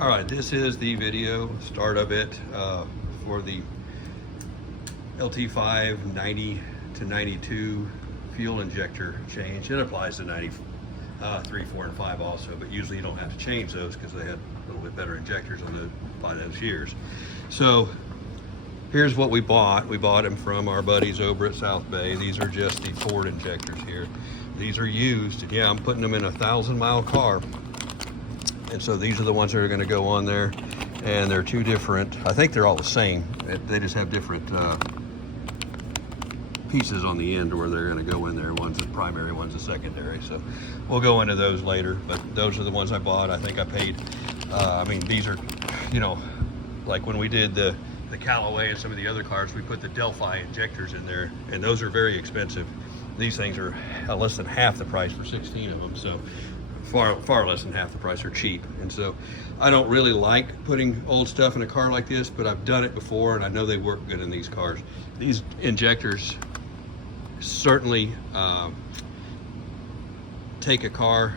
All right, this is the video start of it for the LT5 90 to 92 fuel injector change. It applies to 93, 4, and 5 also, but usually you don't have to change those because they had a little bit better injectors by those years. So here's what we bought. We bought them from our buddies over at South Bay. These are just the Ford injectors here. These are used. Yeah, I'm putting them in a 1,000-mile car. And so these are the ones that are going to go on there, and they're two different. I think they're all the same. They just have different pieces on the end where they're going to go in there. One's a primary, one's a secondary. So we'll go into those later, but those are the ones I bought. I think I paid, I mean, these are, you know, like when we did the Callaway and some of the other cars, we put the Delphi injectors in there, and those are very expensive. These things are less than half the price for 16 of them. So far less than half the price. Are cheap. And so I don't really like putting old stuff in a car like this, but I've done it before and I know they work good in these cars. These injectors certainly take a car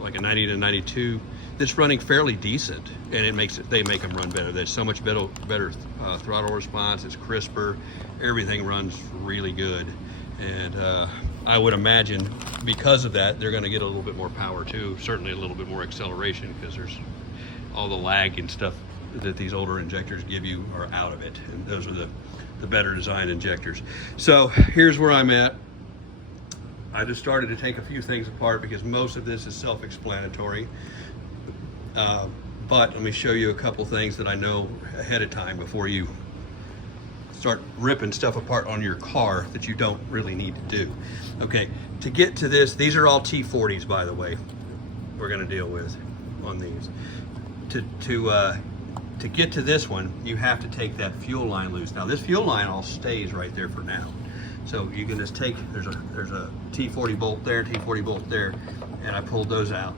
like a 90 to 92 that's running fairly decent, and they make them run better. There's so much better throttle response. It's crisper. Everything runs really good. And I would imagine because of that, they're going to get a little bit more power too. Certainly a little bit more acceleration, because there's all the lag and stuff that these older injectors give you are out of it. And those are the better designed injectors. So here's where I'm at. I just started to take a few things apart because most of this is self-explanatory. But let me show you a couple things that I know ahead of time before you start ripping stuff apart on your car that you don't really need to do. Okay, to get to this, these are all T40s, by the way, we're gonna deal with on these. To get to this one, you have to take that fuel line loose. Now this fuel line all stays right there for now. So you can just take, there's a T40 bolt there, T40 bolt there, and I pulled those out.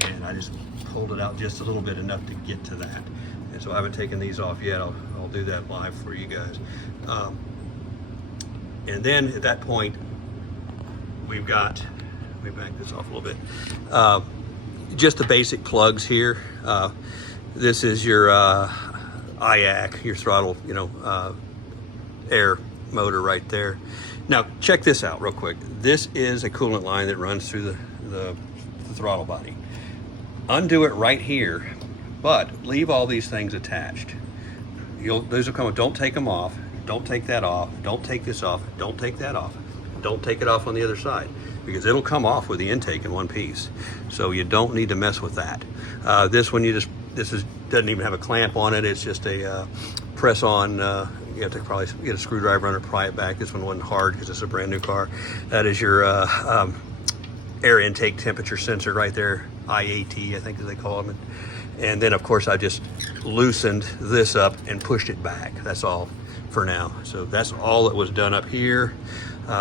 And I just pulled it out just a little bit, enough to get to that. And so I haven't taken these off yet. I'll do that live for you guys. And then at that point, we've got, let me back this off a little bit. Just the basic plugs here. This is your IAC, your throttle, you know, air motor right there. Now check this out real quick. This is a coolant line that runs through the throttle body. Undo it right here, but leave all these things attached. Those will come with, don't take them off, don't take that off, don't take this off, don't take that off, don't take it off on the other side, because it'll come off with the intake in one piece. So you don't need to mess with that. This one, doesn't even have a clamp on it. It's just a press on. You have to probably get a screwdriver under, pry it back. This one wasn't hard because it's a brand new car. That is your air intake temperature sensor right there, IAT, I think as they call them. And then of course I just loosened this up and pushed it back. That's all for now. So that's all that was done up here.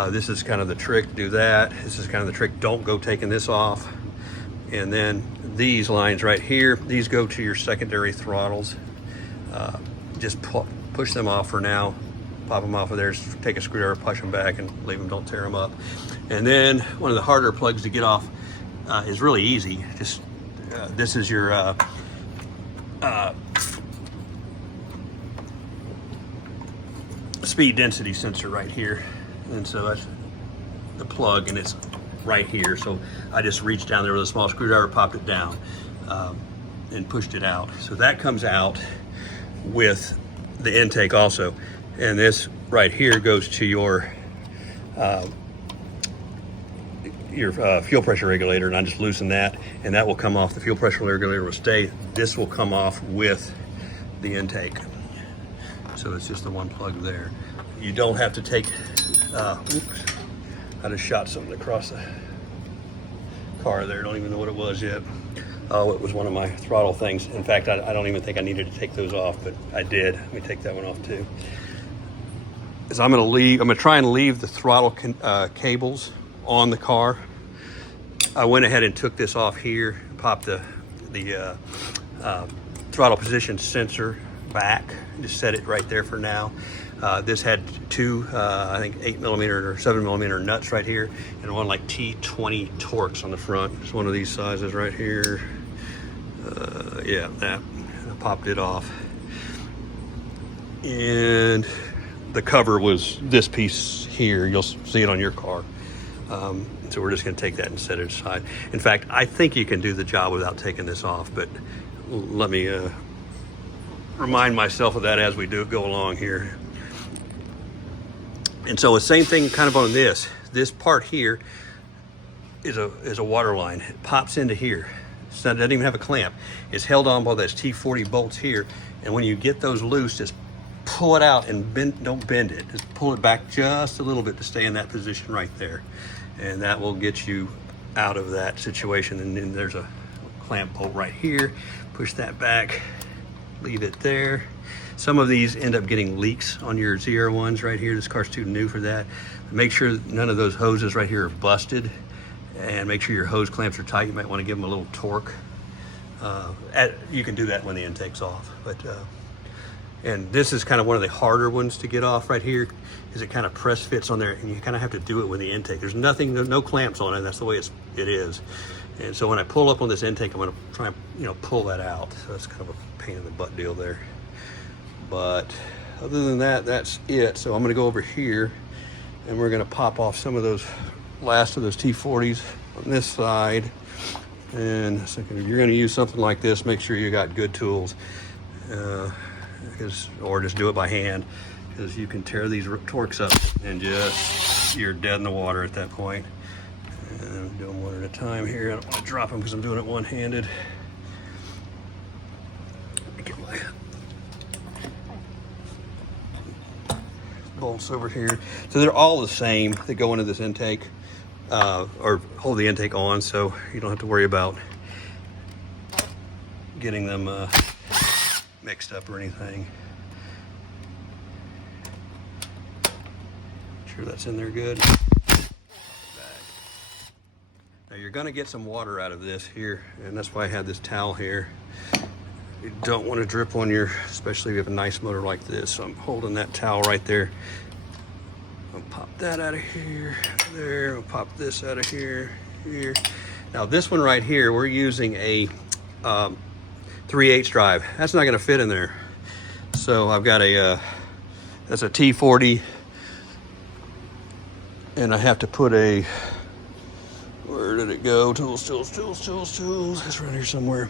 This is kind of the trick, do that. This is kind of the trick, don't go taking this off. And then these lines right here, these go to your secondary throttles. Just push them off for now. Pop them off of there, take a screwdriver, push them back and leave them, don't tear them up. And then one of the harder plugs to get off is really easy. Just this is your speed density sensor right here. And so that's the plug, and it's right here. So I just reached down there with a small screwdriver, popped it down, and pushed it out. So that comes out with the intake also. And this right here goes to your fuel pressure regulator, and I just loosen that, and that will come off. The fuel pressure regulator will stay. This will come off with the intake. So it's just the one plug there. You don't have to take, oops, I just shot something across the car there. I don't even know what it was yet. Oh, it was one of my throttle things. In fact, I don't even think I needed to take those off, but I did. Let me take that one off too. Is I'm gonna try and leave the throttle cables on the car. I went ahead and took this off here, popped the throttle position sensor back, just set it right there for now. This had two, I think 8mm or 7mm nuts right here, and one like T20 Torx on the front. It's one of these sizes right here. Yeah, that I popped it off. And the cover was this piece here. You'll see it on your car. So we're just going to take that and set it aside. In fact, I think you can do the job without taking this off, but let me remind myself of that as we go along here. And so the same thing kind of on this. This part here is a water line. It pops into here. So it doesn't even have a clamp. It's held on by those T40 bolts here. And when you get those loose, just pull it out and don't bend it. Just pull it back just a little bit to stay in that position right there. And that will get you out of that situation. And then there's a clamp bolt right here. Push that back, leave it there. Some of these end up getting leaks on your ZR1s right here. This car's too new for that. Make sure none of those hoses right here are busted, and make sure your hose clamps are tight. You might want to give them a little torque. You can do that when the intake's off. And this is kind of one of the harder ones to get off right here, is it kind of press fits on there, and you kind of have to do it with the intake. There's nothing, no clamps on it. That's the way it is. And so when I pull up on this intake, I'm going to try and pull that out. So that's kind of a pain in the butt deal there. But other than that, that's it. So I'm going to go over here, and we're going to pop off some of those last of those T40s on this side. And so if you're going to use something like this, make sure you got good tools, or just do it by hand, because you can tear these torques up and you're dead in the water at that point. And I'm doing one at a time here. I don't want to drop them because I'm doing it one-handed. Get my bolts over here. So they're all the same. They go into this intake, or hold the intake on, so you don't have to worry about getting them mixed up or anything. Make sure that's in there good. Now you're going to get some water out of this here, and that's why I had this towel here. You don't want to drip on your, especially if you have a nice motor like this. So I'm holding that towel right there. I'll pop that out of here, there. I'll pop this out of here, here. Now this one right here, we're using a 3/8 drive. That's not going to fit in there. So I've got that's a T40, and I have to put a, where did it go? Tools. It's right here somewhere.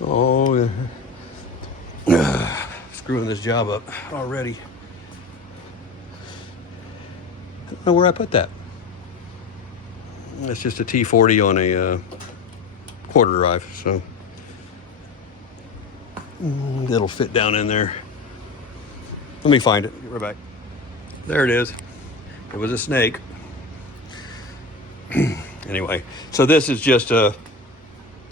Oh, yeah. Screwing this job up already. I don't know where I put that. It's just a T40 on a quarter drive, so it'll fit down in there. Let me find it. Get right back. There it is. It was a snake. Anyway, so this is just a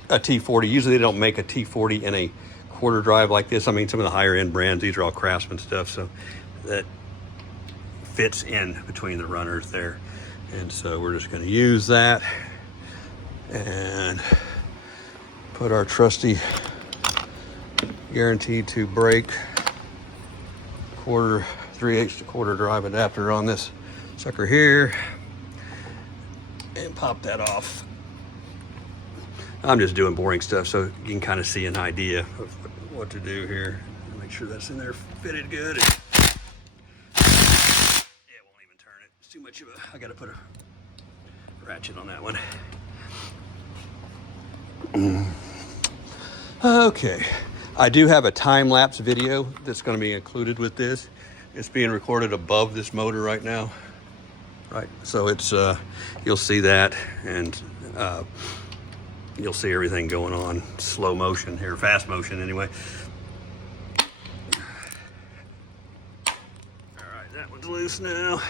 T40. Usually they don't make a T40 in a quarter drive like this. I mean, some of the higher end brands, these are all Craftsman stuff, so that fits in between the runners there. And so we're just going to use that and put our trusty guaranteed to break 3/8 to quarter drive adapter on this sucker here, and pop that off. I'm just doing boring stuff so you can kind of see an idea of what to do here. Make sure that's in there fitted good. It won't even turn it. It's too much of a, I gotta put a ratchet on that one. Okay, I do have a time-lapse video that's going to be included with this. It's being recorded above this motor right now. Right, so it's you'll see that, and you'll see everything going on slow motion here, fast motion anyway. All right, that one's loose now.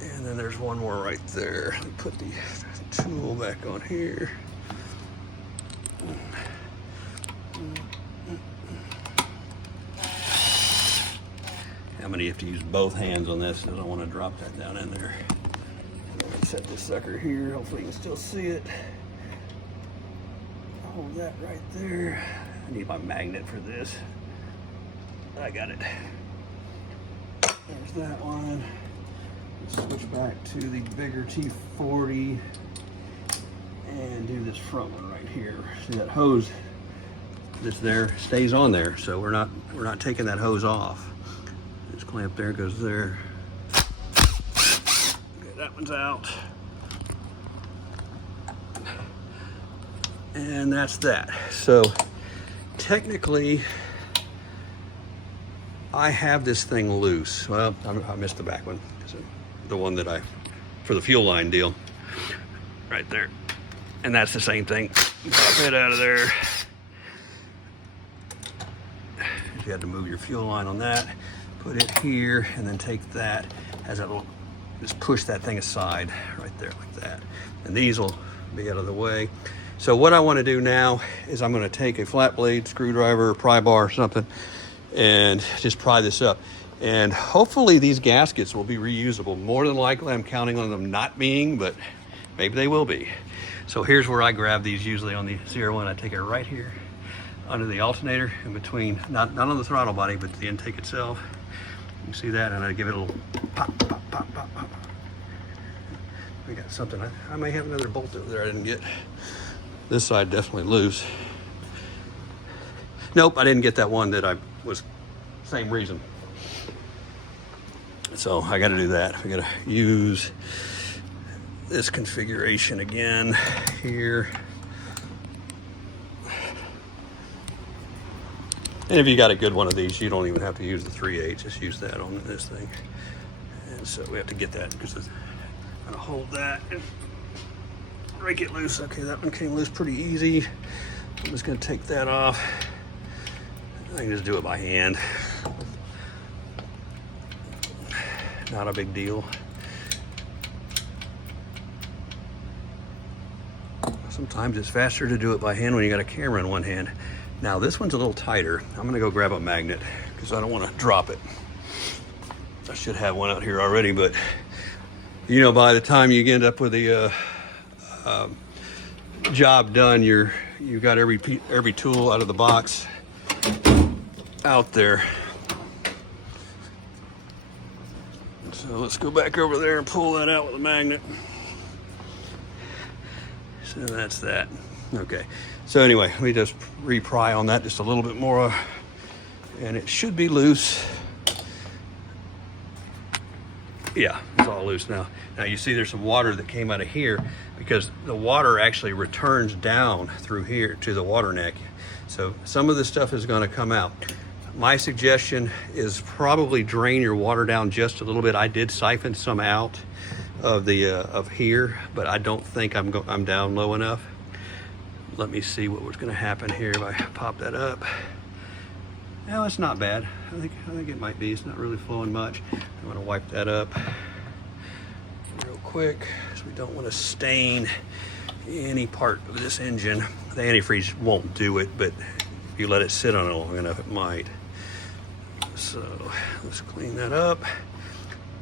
And then there's one more right there. Let me put the tool back on here. I'm gonna have to use both hands on this, because I don't want to drop that down in there. I'm gonna set this sucker here. Hopefully you can still see it. Hold that right there. I need my magnet for this. I got it. There's that one. switch back to the bigger T40 and do this front one right here. See that hose that's there stays on there, so we're not taking that hose off. This clamp there goes there. Okay, that one's out. And that's that. So technically, I have this thing loose. Well, I missed the back one. The one that for the fuel line deal, right there. And that's the same thing. Pop it out of there. You had to move your fuel line on that, put it here, and then take that as a little, just push that thing aside right there like that. And these will be out of the way. So what I want to do now is I'm going to take a flat blade screwdriver or pry bar or something and just pry this up. And hopefully these gaskets will be reusable. More than likely I'm counting on them not being, but maybe they will be. So here's where I grab these usually on the ZR1. I take it right here under the alternator in between, not on the throttle body, but the intake itself. You see that? And I give it a little pop, pop, pop, pop, pop. We got something. I may have another bolt over there I didn't get. This side definitely loose. Nope, I didn't get that one that I was, same reason. So I got to do that. I got to use this configuration again here. And if you got a good one of these, you don't even have to use the 3/8, just use that on this thing. And so we have to get that because I'm gonna hold that and break it loose. Okay, that one came loose pretty easy. I'm just gonna take that off. I can just do it by hand. Not a big deal. Sometimes it's faster to do it by hand when you got a camera in one hand. Now this one's a little tighter. I'm gonna go grab a magnet because I don't want to drop it. I should have one out here already, but you know, by the time you end up with the job done, you got every tool out of the box out there. So let's go back over there and pull that out with a magnet. So that's that. Okay. So anyway, let me just re-pry on that just a little bit more, and it should be loose. Yeah, it's all loose now. Now you see there's some water that came out of here because the water actually returns down through here to the water neck. So some of this stuff is going to come out. My suggestion is probably drain your water down just a little bit. I did siphon some out of the of here, but I don't think I'm down low enough. Let me see what was going to happen here if I pop that up. No, it's not bad. I think it might be. It's not really flowing much. I'm going to wipe that up real quick because we don't want to stain any part of this engine. The antifreeze won't do it, but if you let it sit on it long enough, it might. So let's clean that up.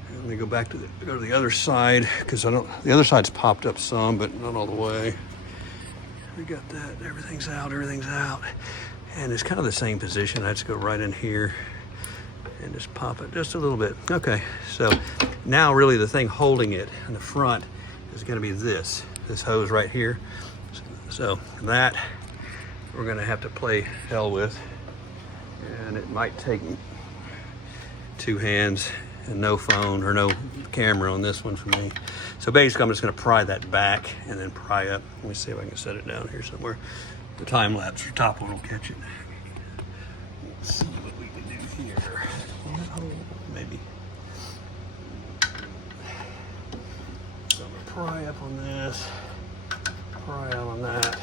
And let me go back to the other side because the other side's popped up some, but not all the way. We got that. Everything's out. And it's kind of the same position. I just go right in here and just pop it just a little bit. Okay, so now really the thing holding it in the front is going to be this hose right here. So that we're going to have to play hell with, and it might take two hands and no phone or no camera on this one for me. So basically I'm just going to pry that back and then pry up. Let me see if I can set it down here somewhere. The time lapse or top one will catch it. Let's see what we can do here. Maybe. So I'm going to pry up on this, pry out on that.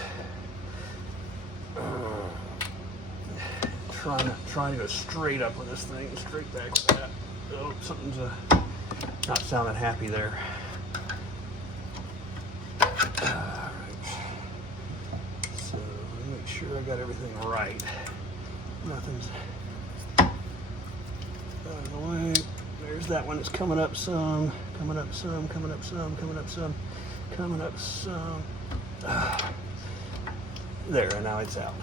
Trying to go straight up with this thing, straight back with that. Oh, something's not sounding happy there. Alright. So let me make sure I got everything right. Nothing's out of the way. There's that one that's coming up some, coming up some, coming up some, coming up some, coming up some. There, and now it's out.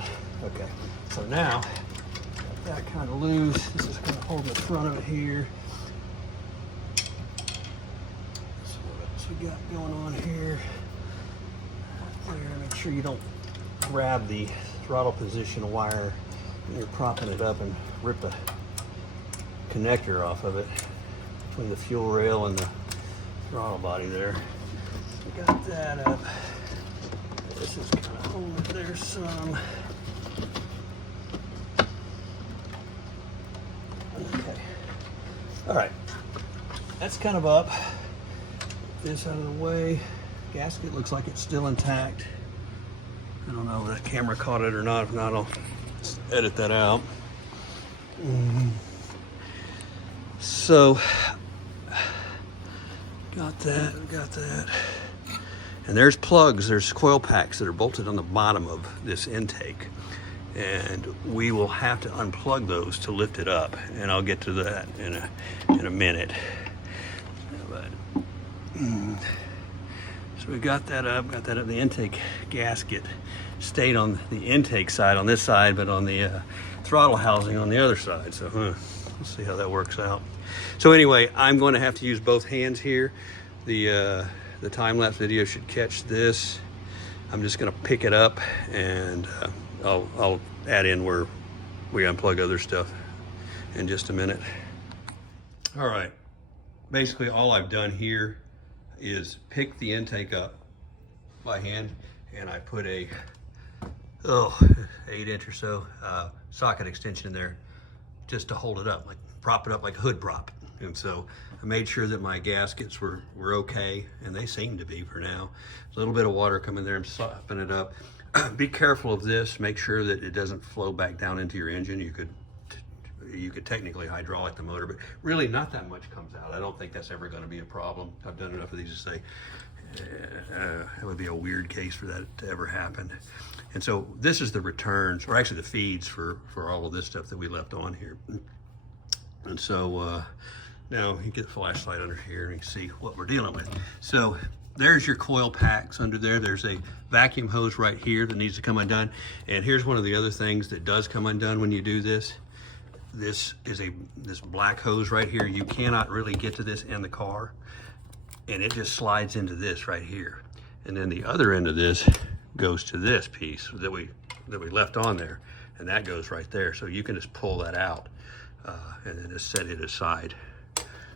Okay, so now got that kind of loose. This is kind of holding the front of it here. we got going on here. There, make sure you don't grab the throttle position wire when you're propping it up and rip the connector off of it between the fuel rail and the throttle body there. We got that up. This is kind of over there some. Okay. All right. That's kind of up. This out of the way. Gasket looks like it's still intact. I don't know if the camera caught it or not. If not, I'll edit that out. So, got that. And there's plugs, there's coil packs that are bolted on the bottom of this intake. And we will have to unplug those to lift it up. And I'll get to that in a minute. But, so we got that up. The intake gasket stayed on the intake side on this side, but on the throttle housing on the other side. So we'll see how that works out. So anyway, I'm going to have to use both hands here. The time-lapse video should catch this. I'm just going to pick it up and I'll add in where we unplug other stuff in just a minute. All right, basically all I've done here is pick the intake up by hand, and I put a 8-inch or so socket extension in there just to hold it up, like prop it up like a hood prop. And so I made sure that my gaskets were okay, and they seem to be for now. A little bit of water coming there and soften it up. Be careful of this. Make sure that it doesn't flow back down into your engine. You could technically hydraulic the motor, but really not that much comes out. I don't think that's ever going to be a problem. I've done enough of these to say it would be a weird case for that to ever happen. And so this is the returns, or actually the feeds for all of this stuff that we left on here. And so now you get a flashlight under here and you can see what we're dealing with. So there's your coil packs under there. There's a vacuum hose right here that needs to come undone. And here's one of the other things that does come undone when you do this. This is this black hose right here. You cannot really get to this in the car, and it just slides into this right here. And then the other end of this goes to this piece that we left on there, and that goes right there. So you can just pull that out and then just set it aside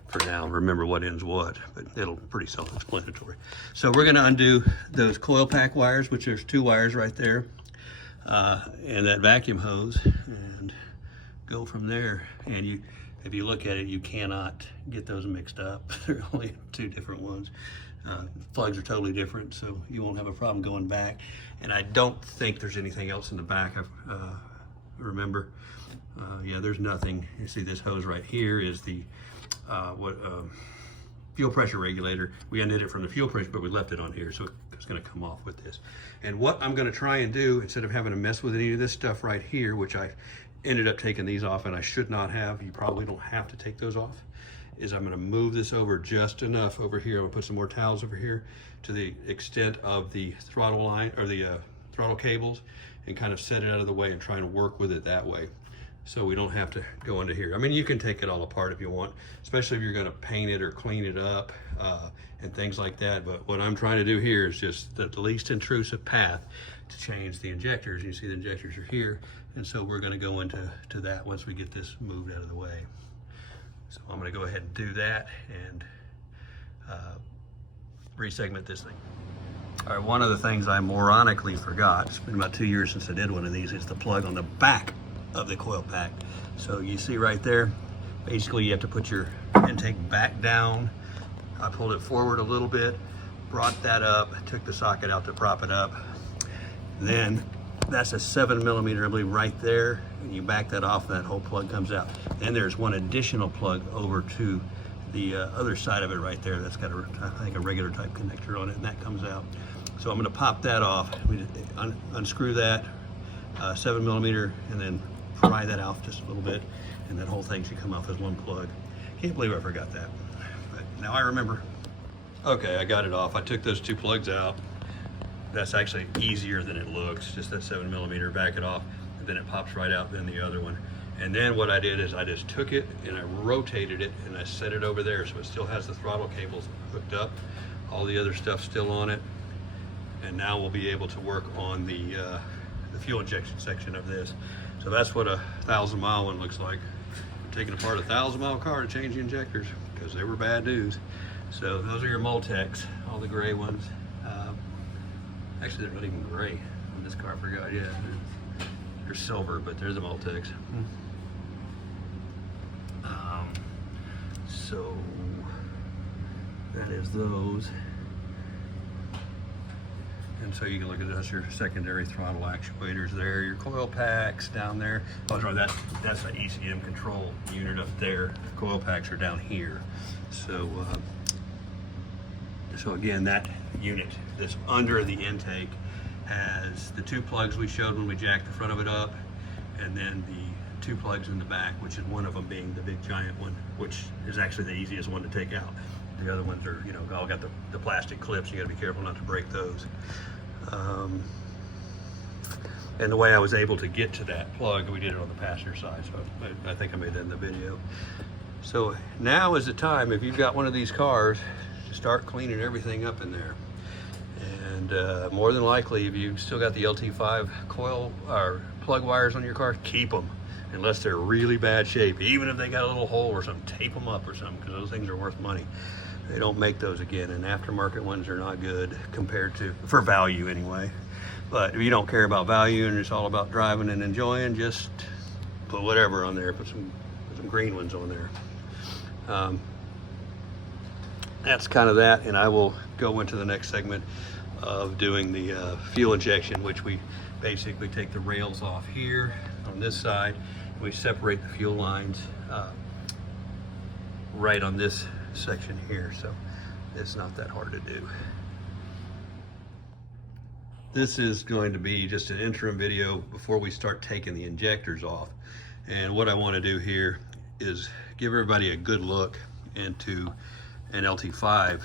for now. Remember what ends what, but it'll pretty self-explanatory. So we're going to undo those coil pack wires, which there's 2 wires right there, and that vacuum hose, and go from there. And if you look at it, you cannot get those mixed up. There are only 2 different ones. Plugs are totally different, so you won't have a problem going back. And I don't think there's anything else in the back. Remember, yeah, there's nothing. You see this hose right here is the fuel pressure regulator. We undid it from the fuel pressure, but we left it on here, so it's going to come off with this. And what I'm going to try and do, instead of having to mess with any of this stuff right here, which I ended up taking these off, and I should not have, you probably don't have to take those off, is I'm going to move this over just enough over here. I'm going to put some more towels over here to the extent of the throttle line, or the throttle cables, and kind of set it out of the way and try and work with it that way, so we don't have to go into here. I mean, you can take it all apart if you want, especially if you're going to paint it or clean it up and things like that. But what I'm trying to do here is just the least intrusive path to change the injectors. You see the injectors are here, and so we're going to go into that once we get this moved out of the way. So I'm going to go ahead and do that and resegment this thing. All right, one of the things I moronically forgot, it's been about 2 years since I did one of these, is the plug on the back of the coil pack. So you see right there, basically you have to put your intake back down. I pulled it forward a little bit, brought that up, took the socket out to prop it up. Then that's a 7mm, I believe, right there. And you back that off, that whole plug comes out. Then there's one additional plug over to the other side of it right there. That's got I think a regular type connector on it, and that comes out. So I'm going to pop that off. We unscrew that 7mm, and then pry that off just a little bit, and that whole thing should come off as one plug. Can't believe I forgot that, but now I remember. Okay, I got it off. I took those 2 plugs out. That's actually easier than it looks, just that 7mm, back it off, and then it pops right out, then the other one. And then what I did is I just took it and I rotated it and I set it over there so it still has the throttle cables hooked up all the other stuff still on it. And now we'll be able to work on the fuel injection section of this. So that's what a 1,000-mile one looks like. Taking apart a 1,000-mile car to change the injectors because they were bad news. So those are your Multecs, all the gray ones. Actually, they're not even gray on this car, I forgot. Yeah, they're silver, but they're the Multecs. So that is those. And so you can look at this, your secondary throttle actuators there, your coil packs down there. Oh, sorry, that's an ECM control unit up there. The coil packs are down here. So, so again, that unit that's under the intake has the 2 plugs we showed when we jacked the front of it up, and then the 2 plugs in the back, which is one of them being the big giant one, which is actually the easiest one to take out. The other ones are, you know, all got the plastic clips. You got to be careful not to break those. And the way I was able to get to that plug, we did it on the passenger side, so I think I made that in the video. So now is the time, if you've got one of these cars, to start cleaning everything up in there. And more than likely, if you've still got the LT5 coil or plug wires on your car, keep them, unless they're really bad shape. Even if they got a little hole or something, tape them up or something, because those things are worth money. They don't make those again, and aftermarket ones are not good compared to, for value anyway. But if you don't care about value and it's all about driving and enjoying, just put whatever on there. Put some green ones on there. That's kind of that, and I will go into the next segment of doing the fuel injection, which we basically take the rails off here on this side. We separate the fuel lines right on this section here, so it's not that hard to do. This is going to be just an interim video before we start taking the injectors off. And what I want to do here is give everybody a good look into an LT5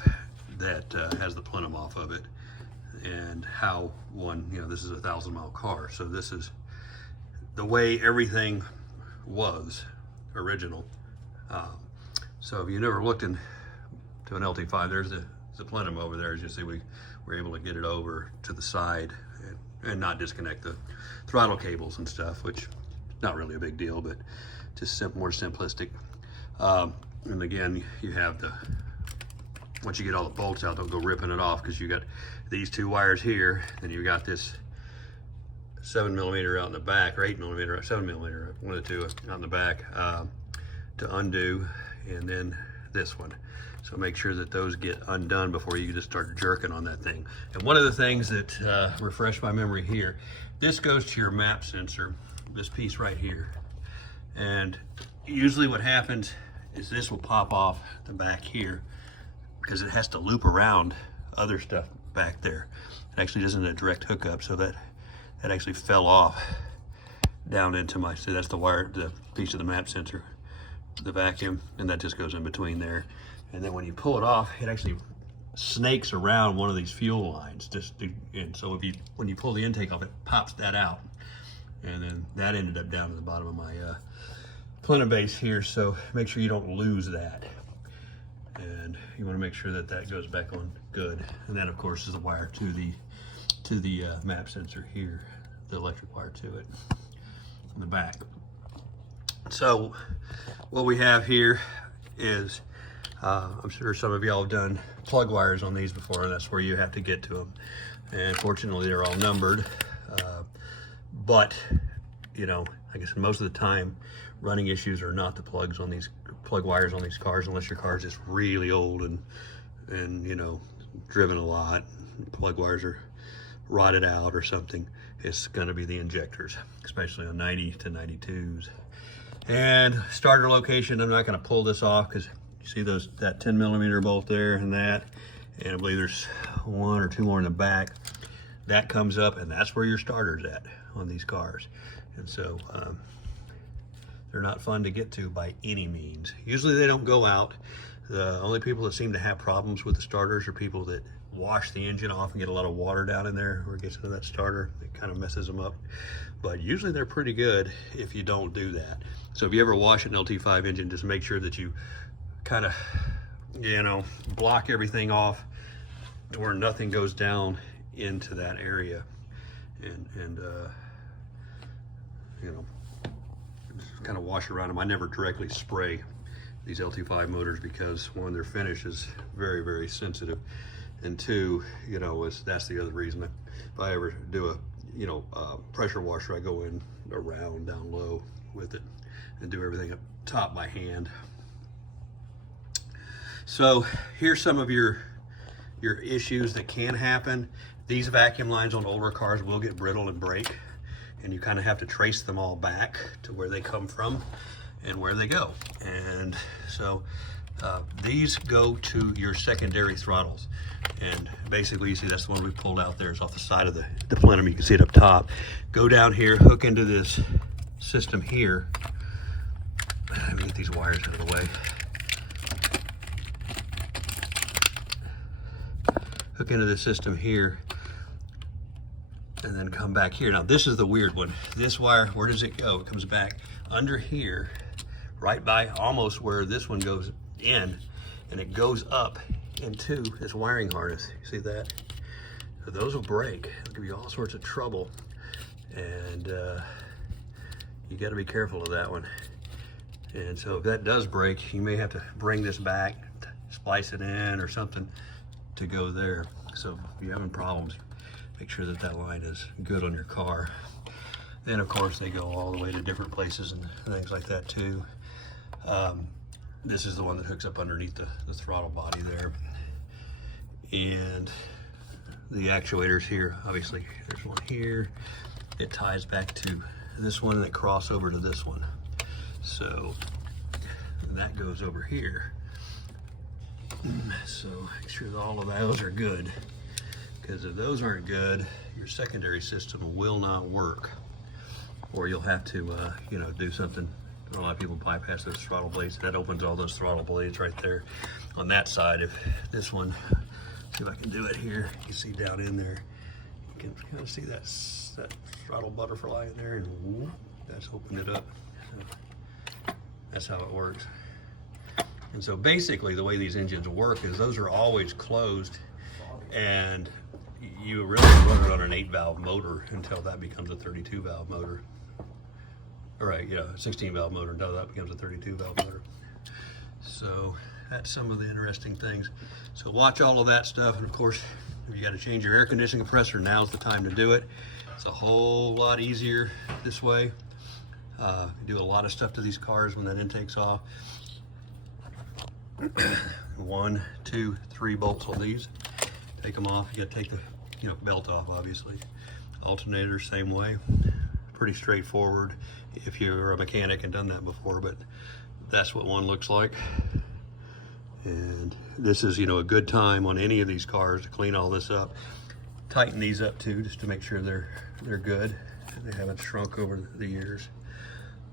that has the plenum off of it, and how one, you know, this is a 1,000-mile car, so this is the way everything was original. So if you never looked into an LT5, there's the plenum over there. As you see, we were able to get it over to the side and not disconnect the throttle cables and stuff, which not really a big deal, but just more simplistic. And again, you have once you get all the bolts out, don't go ripping it off, because you got these 2 wires here, and you got this 7mm out in the back, or 8mm, or 7mm, one of the 2 out in the back to undo, and then this one. So make sure that those get undone before you just start jerking on that thing. And one of the things that refreshed my memory here, this goes to your map sensor, this piece right here. And usually what happens is this will pop off the back here, because it has to loop around other stuff back there. It actually isn't a direct hookup, so that actually fell off down into my, so that's the wire, the piece of the map sensor, the vacuum, and that just goes in between there. And then when you pull it off, it actually snakes around one of these fuel lines. And so when you pull the intake off, it pops that out. And then that ended up down at the bottom of my plenum base here, so make sure you don't lose that. And you want to make sure that that goes back on good. And that, of course, is the wire to the map sensor here, the electric wire to it in the back. So what we have here is, I'm sure some of y'all have done plug wires on these before, and that's where you have to get to them. And fortunately, they're all numbered. But, you know, I guess most of the time, running issues are not the plugs on these plug wires on these cars, unless your car is just really old and you know, driven a lot. Plug wires are rotted out or something. It's going to be the injectors, especially on 90 to 92s. And starter location, I'm not going to pull this off because you see that 10mm bolt there and that, and I believe there's 1 or 2 more in the back. That comes up, and that's where your starter's at on these cars. And so they're not fun to get to by any means. Usually they don't go out. The only people that seem to have problems with the starters are people that wash the engine off and get a lot of water down in there where it gets into that starter. It kind of messes them up. But usually they're pretty good if you don't do that. So if you ever wash an LT5 engine, just make sure that you kind of, you know, block everything off to where nothing goes down into that area. And you know, just kind of wash around them. I never directly spray these LT5 motors because one, their finish is very, very sensitive, and two, you know, that's the other reason. If I ever do a pressure washer, I go in around down low with it and do everything up top by hand. So here's some of your issues that can happen. These vacuum lines on older cars will get brittle and break, and you kind of have to trace them all back to where they come from and where they go. And so these go to your secondary throttles. And basically, you see that's the one we pulled out there. It's off the side of the plenum. You can see it up top. Go down here, hook into this system here. Let me get these wires out of the way. Hook into the system here, and then come back here. Now this is the weird one. This wire, where does it go? It comes back under here, right by almost where this one goes in, and it goes up into this wiring harness. You see that? So those will break. It'll give you all sorts of trouble, and you got to be careful of that one. And so if that does break, you may have to bring this back, splice it in or something to go there. So if you're having problems, make sure that that line is good on your car. Then of course they go all the way to different places and things like that too. This is the one that hooks up underneath the throttle body there. And the actuators here, obviously there's one here. It ties back to this one and it crosses over to this one. So that goes over here. So make sure that all of those are good, because if those aren't good, your secondary system will not work, or you'll have to you know, do something. A lot of people bypass those throttle blades. That opens all those throttle blades right there on that side. If this one, see if I can do it here, you see down in there, you can kind of see that throttle butterfly in there, and whoop, that's opened it up. So that's how it works. And so basically the way these engines work is those are always closed, and you really run it on an 8-valve motor until that becomes a 32-valve motor. All right, yeah, 16-valve motor until that becomes a 32-valve motor. So that's some of the interesting things. So watch all of that stuff, and of course, if you got to change your air conditioning compressor, now's the time to do it. It's a whole lot easier this way. You do a lot of stuff to these cars when that intake's off. 1, 2, 3 bolts on these. Take them off. You got to take the belt off, obviously. Alternator, same way. Pretty straightforward if you're a mechanic and done that before, but that's what one looks like. And this is, a good time on any of these cars to clean all this up. Tighten these up too, just to make sure they're good. They haven't shrunk over the years.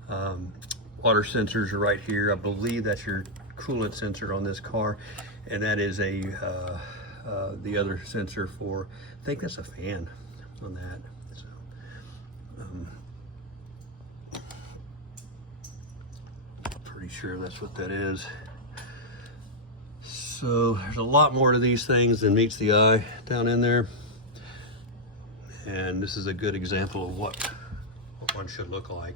Water sensors are right here. I believe that's your coolant sensor on this car, and that is the other sensor for, I think that's a fan on that. So, pretty sure that's what that is. So there's a lot more to these things than meets the eye down in there, and this is a good example of what one should look like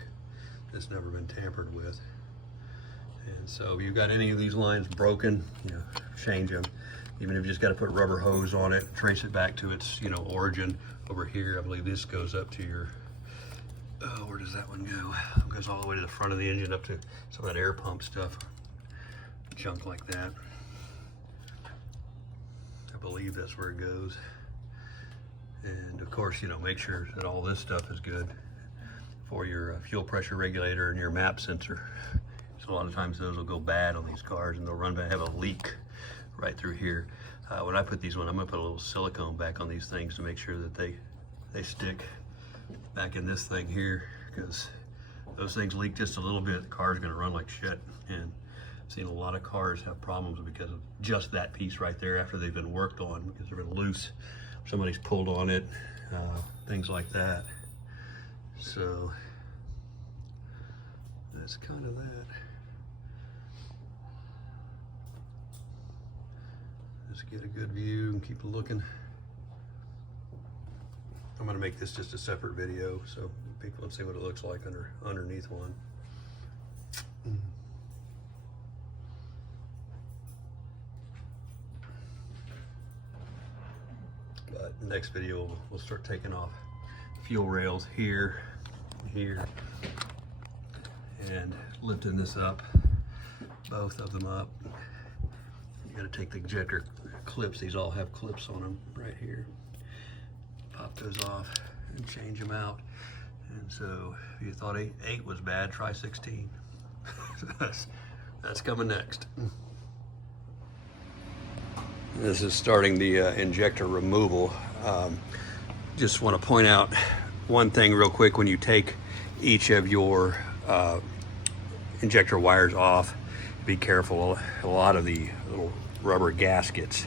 that's never been tampered with. And so if you've got any of these lines broken, change them. Even if you just got to put rubber hose on it, trace it back to its origin. Over here, I believe this goes up to your, where does that one go? It goes all the way to the front of the engine, up to some of that air pump stuff, junk like that. I believe that's where it goes. And of course, make sure that all this stuff is good for your fuel pressure regulator and your map sensor. So a lot of times those will go bad on these cars, and they'll run back, have a leak right through here. When I put these on, I'm gonna put a little silicone back on these things to make sure that they stick back in this thing here, because those things leak just a little bit, the car's gonna run like shit. And I've seen a lot of cars have problems because of just that piece right there after they've been worked on, because they've been loose, somebody's pulled on it, things like that. So that's kind of that. Just get a good view and keep looking. I'm gonna make this just a separate video so people can see what it looks like underneath one. But the next video we'll start taking off fuel rails here, and lifting this up, both of them up. You gotta take the injector clips, these all have clips on them right here. Pop those off and change them out. And so if you thought 8 was bad, try 16. That's coming next. This is starting the injector removal. Just want to point out one thing real quick. When you take each of your injector wires off, be careful. A lot of the little rubber gaskets,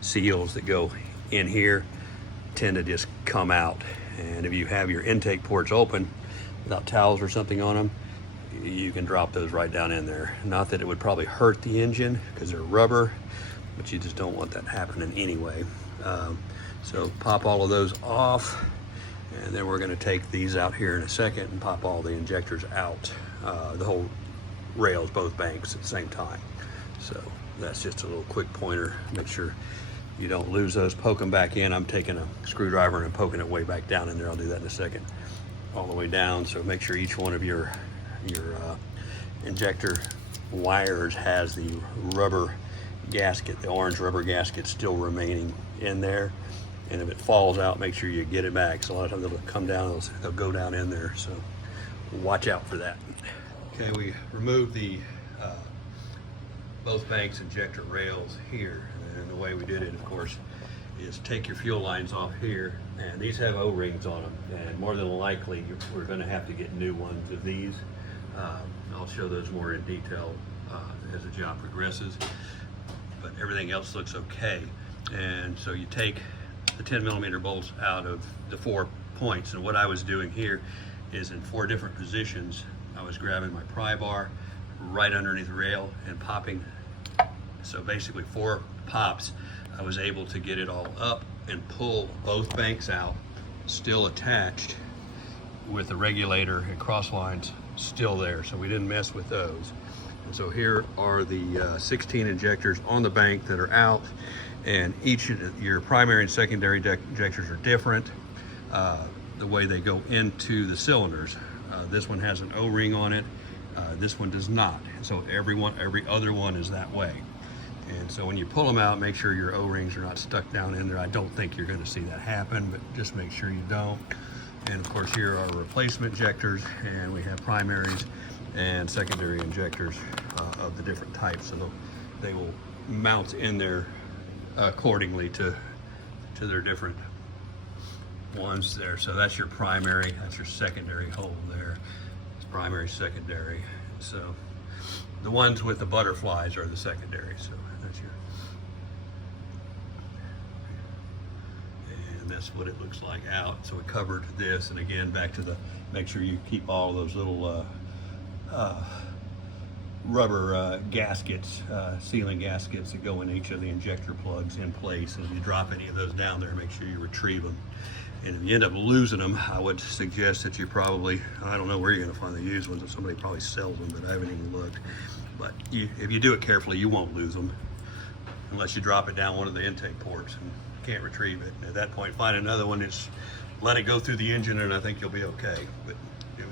seals that go in here tend to just come out. And if you have your intake ports open without towels or something on them, you can drop those right down in there. Not that it would probably hurt the engine because they're rubber, but you just don't want that happening anyway. So pop all of those off, and then we're going to take these out here in a second and pop all the injectors out, the whole rails, both banks at the same time. So that's just a little quick pointer. Make sure you don't lose those. Poke them back in. I'm taking a screwdriver and poking it way back down in there. I'll do that in a second. All the way down. So make sure each one of your injector wires has the rubber gasket, the orange rubber gasket still remaining in there. And if it falls out, make sure you get it back. So a lot of times they'll come down, they'll go down in there. So watch out for that. Okay, we removed the both banks injector rails here. And the way we did it, of course, is take your fuel lines off here, and these have O-rings on them, and more than likely we're going to have to get new ones of these. I'll show those more in detail as the job progresses, but everything else looks okay. And so you take the 10mm bolts out of the 4 points, and what I was doing here is in 4 different positions. I was grabbing my pry bar right underneath the rail and popping. So basically 4 pops, I was able to get it all up and pull both banks out, still attached with the regulator and cross lines still there. So we didn't mess with those. And so here are the 16 injectors on the bank that are out, and each of your primary and secondary injectors are different. The way they go into the cylinders. This one has an O-ring on it. This one does not. So every other one is that way. And so when you pull them out, make sure your O-rings are not stuck down in there. I don't think you're going to see that happen, but just make sure you don't. And of course, here are replacement injectors, and we have primaries and secondary injectors of the different types. So they will mount in there accordingly to their different ones there. So that's your primary, that's your secondary hole there. It's primary, secondary. So the ones with the butterflies are the secondary. So that's your, and that's what it looks like out. So we covered this, and again, back to the, make sure you keep all those little rubber gaskets, sealing gaskets that go in each of the injector plugs in place. And if you drop any of those down there, make sure you retrieve them. And if you end up losing them, I would suggest that you probably, I don't know where you're going to find the used ones, somebody probably sells them, but I haven't even looked. But if you do it carefully, you won't lose them unless you drop it down one of the intake ports and can't retrieve it. And at that point, find another one, just let it go through the engine, and I think you'll be okay. But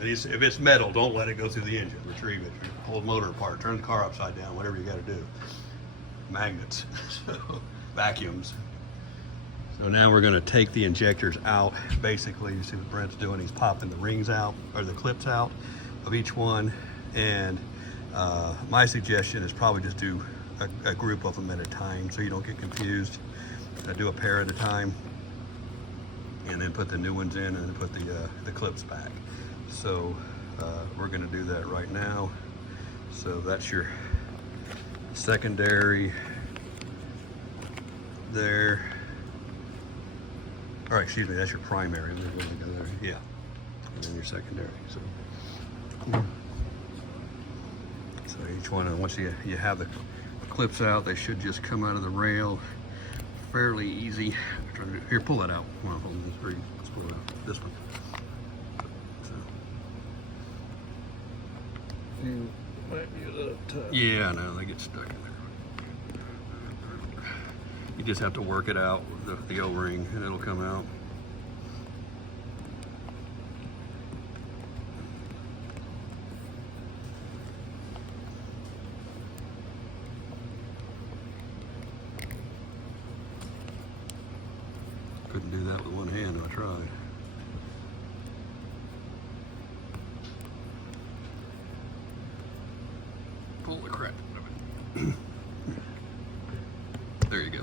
if it's metal, don't let it go through the engine. Retrieve it, pull the motor apart, turn the car upside down, whatever you got to do. Magnets, so vacuums. So now we're going to take the injectors out. Basically, you see what Brent's doing. He's popping the rings out, or the clips out of each one. And my suggestion is probably just do a group of them at a time so you don't get confused. Do a pair at a time, and then put the new ones in, and then put the clips back. So we're going to do that right now. So that's your secondary there. All right, excuse me, that's your primary. Yeah, and then your secondary. So each one, once you have the clips out, they should just come out of the rail. fairly easy. Here, pull that out. Come on, hold this. Let's pull it out. This one. So. Might be a little tough. Yeah, I know, they get stuck in there. You just have to work it out with the O-ring and it'll come out. Couldn't do that with one hand, I tried. Pull the crap out of it. There you go.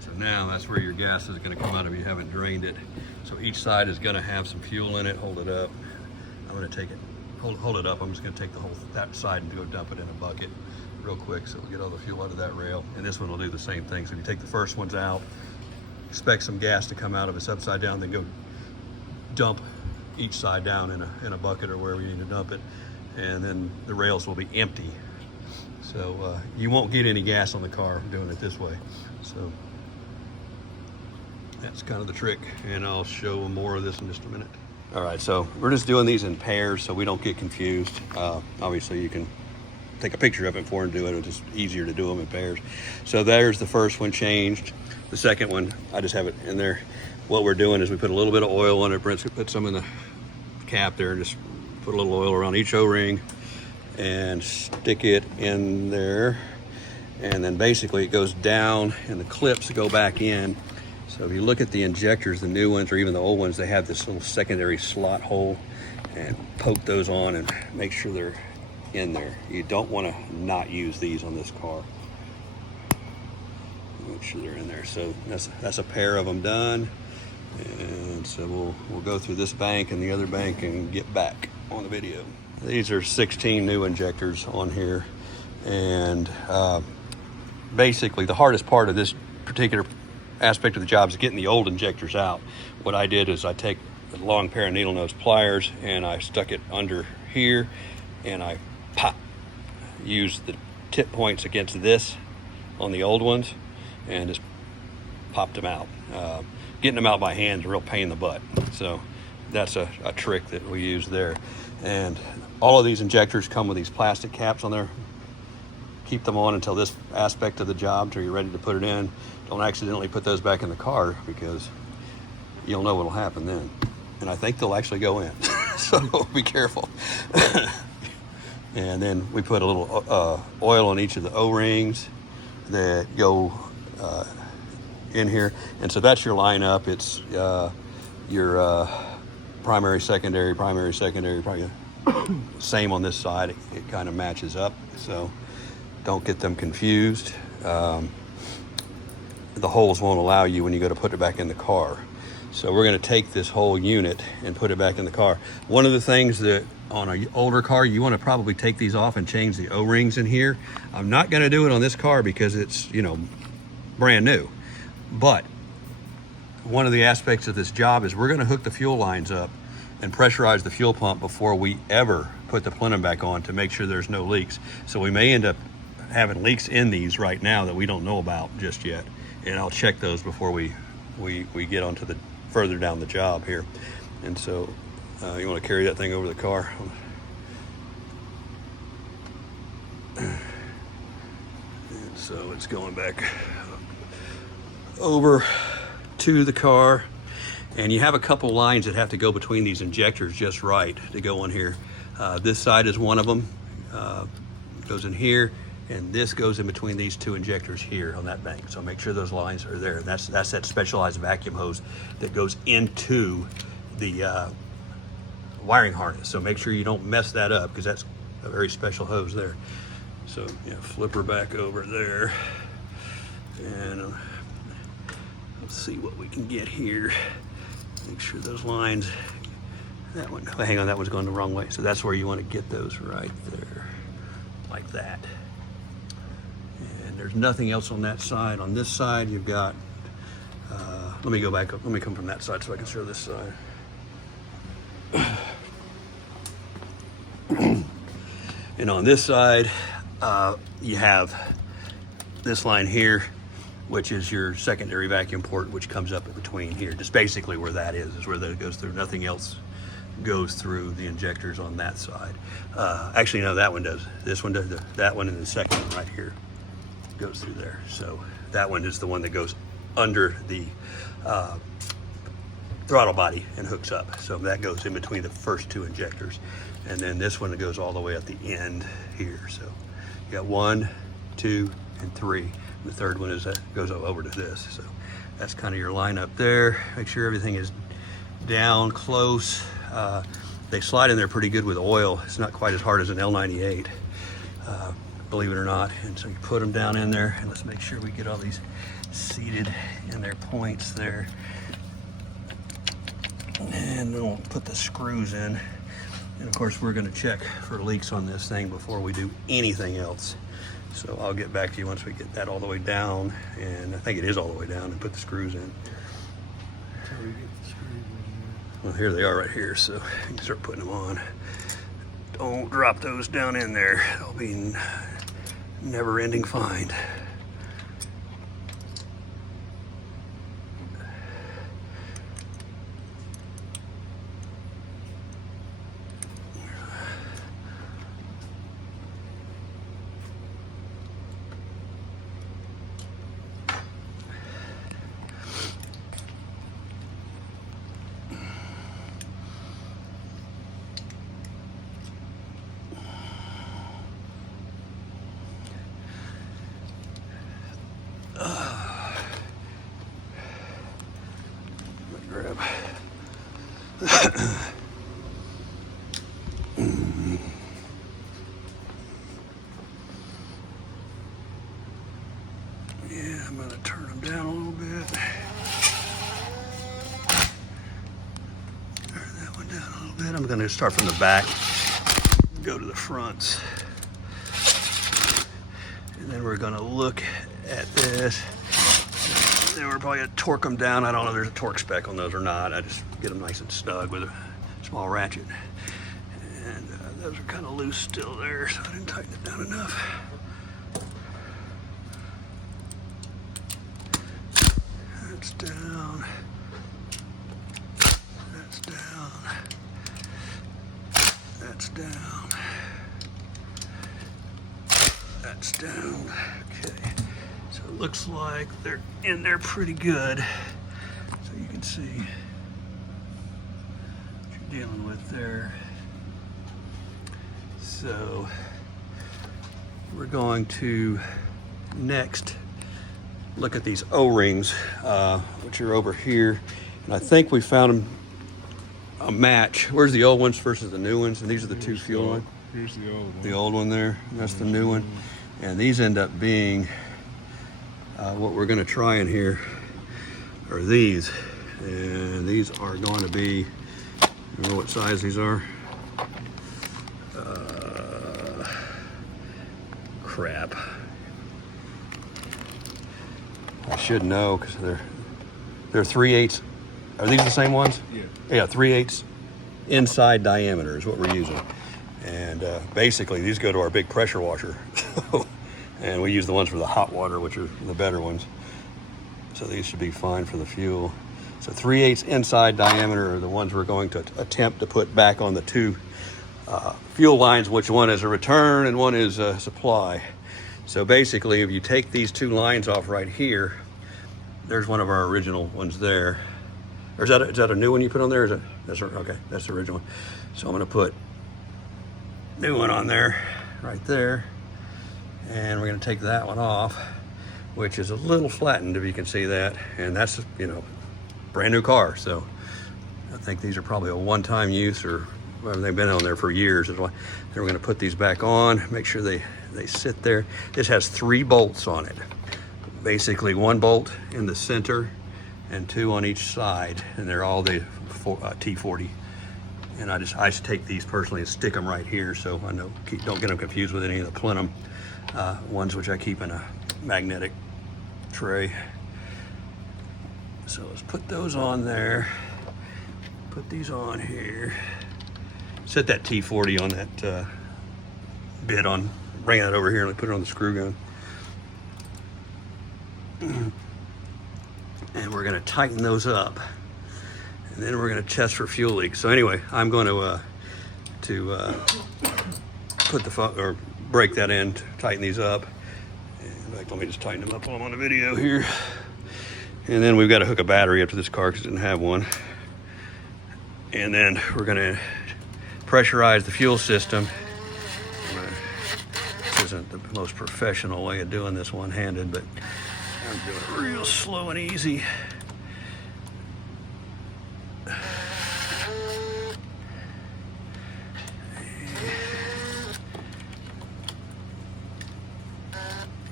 So now that's where your gas is going to come out if you haven't drained it. So each side is going to have some fuel in it. Hold it up. I'm going to take it, hold it up. I'm just going to take the whole, that side and go dump it in a bucket real quick so we'll get all the fuel out of that rail. And this one will do the same thing. So if you take the first ones out, expect some gas to come out of it's upside down, then go dump each side down in a bucket or wherever you need to dump it. And then the rails will be empty. So you won't get any gas on the car doing it this way. So that's kind of the trick, and I'll show more of this in just a minute. All right, so we're just doing these in pairs so we don't get confused. Obviously you can take a picture of it before and do it. It's just easier to do them in pairs. So there's the first one changed. The second one, I just have it in there. What we're doing is we put a little bit of oil on it. Brent's gonna put some in the cap there and just put a little oil around each O-ring and stick it in there. And then basically it goes down and the clips go back in. So if you look at the injectors, the new ones or even the old ones, they have this little secondary slot hole, and poke those on and make sure they're in there. You don't want to not use these on this car. Make sure they're in there. So that's a pair of them done. And so we'll go through this bank and the other bank and get back on the video. These are 16 new injectors on here. And basically the hardest part of this particular aspect of the job is getting the old injectors out. What I did is I take a long pair of needle nose pliers and I stuck it under here and I used the tip points against this on the old ones and just popped them out. Getting them out by hand is a real pain in the butt. So that's a trick that we use there. And all of these injectors come with these plastic caps on there. Keep them on until this aspect of the job, until you're ready to put it in. Don't accidentally put those back in the car because you'll know what'll happen then. And I think they'll actually go in. So be careful. And then we put a little oil on each of the O-rings that go in here. And so that's your lineup. It's your primary, secondary, probably same on this side. It kind of matches up. So don't get them confused. The holes won't allow you when you go to put it back in the car. So we're going to take this whole unit and put it back in the car. One of the things that on an older car, you want to probably take these off and change the O-rings in here. I'm not going to do it on this car because it's, you know, brand new. But one of the aspects of this job is we're going to hook the fuel lines up and pressurize the fuel pump before we ever put the plenum back on to make sure there's no leaks. So we may end up having leaks in these right now that we don't know about just yet. And I'll check those before we get onto the further down the job here. And so you want to carry that thing over the car. And so it's going back over to the car. And you have a couple lines that have to go between these injectors just right to go on here. This side is one of them. Goes in here. And this goes in between these two injectors here on that bank. So make sure those lines are there. And that's that specialized vacuum hose that goes into the wiring harness. So make sure you don't mess that up because that's a very special hose there. So yeah, flip her back over there. And let's see what we can get here. Make sure those lines, that one, oh, hang on, that one's going the wrong way. So that's where you want to get those right there, like that. There's nothing else on that side. On this side, you've got, let me go back up. Let me come from that side so I can show this side. And on this side, you have this line here which is your secondary vacuum port, which comes up in between here. Just basically where that is where that goes through. Nothing else goes through the injectors on that side. Actually, no, that one does. This one does. That one and the second one right here goes through there. So that one is the one that goes under the throttle body and hooks up. So that goes in between the first two injectors. And then this one that goes all the way at the end here. So you got 1, 2, and 3. The third one is that goes over to this. So that's kind of your lineup there. Make sure everything is down close. They slide in there pretty good with oil. It's not quite as hard as an L98, believe it or not. And so you put them down in there, and let's make sure we get all these seated in their points there. And then we'll put the screws in. And of course, we're going to check for leaks on this thing before we do anything else. So I'll get back to you once we get that all the way down, and I think it is all the way down, and put the screws in. Well, here they are right here, so you can start putting them on. Don't drop those down in there. They'll be never-ending find. Grab. Yeah, I'm gonna turn them down a little bit. Turn that one down a little bit. I'm gonna start from the back, go to the fronts. And then we're gonna look at this. Then we're probably gonna torque them down. I don't know if there's a torque spec on those or not. I just get them nice and snug with a small ratchet. And those are kind of loose still there, so I didn't tighten it down enough. That's down. That's down. That's down. That's down. Okay. So it looks like they're in there pretty good. So you can see what you're dealing with there. So we're going to next look at these O-rings, which are over here. And I think we found them a match. Where's the old ones versus the new ones? And these are the two fuel ones. Here's the old one. The old one there, that's the new one. And these end up being, what we're gonna try in here are these. And these are going to be, remember what size these are? Crap. I should know because they're 3/8. Are these the same ones? Yeah. Yeah, 3/8 inside diameter is what we're using. And basically these go to our big pressure washer. And we use the ones for the hot water, which are the better ones. So these should be fine for the fuel. So 3/8 inside diameter are the ones we're going to attempt to put back on the two fuel lines, which one is a return and one is a supply. So basically, if you take these two lines off right here, there's one of our original ones there. Or is that a new one you put on there? Okay, that's the original one. So I'm gonna put new one on there, right there. And we're gonna take that one off, which is a little flattened, if you can see that. And that's, you know, brand new car. So I think these are probably a one-time use, or well, they've been on there for years. Then we're gonna put these back on, make sure they sit there. This has 3 bolts on it. Basically 1 bolt in the center and 2 on each side. And they're all the T40. And I just take these personally and stick them right here, so I know, don't get them confused with any of the Plenum ones, which I keep in a magnetic tray. So let's put those on there. Put these on here. Set that T40 on that bit on, bring that over here and put it on the screw gun. we're going to tighten those up, and then we're going to test for fuel leaks. So anyway, I'm going to put or break that in, tighten these up. In fact, let me just tighten them up while I'm on the video here. And then we've got to hook a battery up to this car because it didn't have one. And then we're going to pressurize the fuel system. This isn't the most professional way of doing this one-handed, but I'm doing it real slow and easy.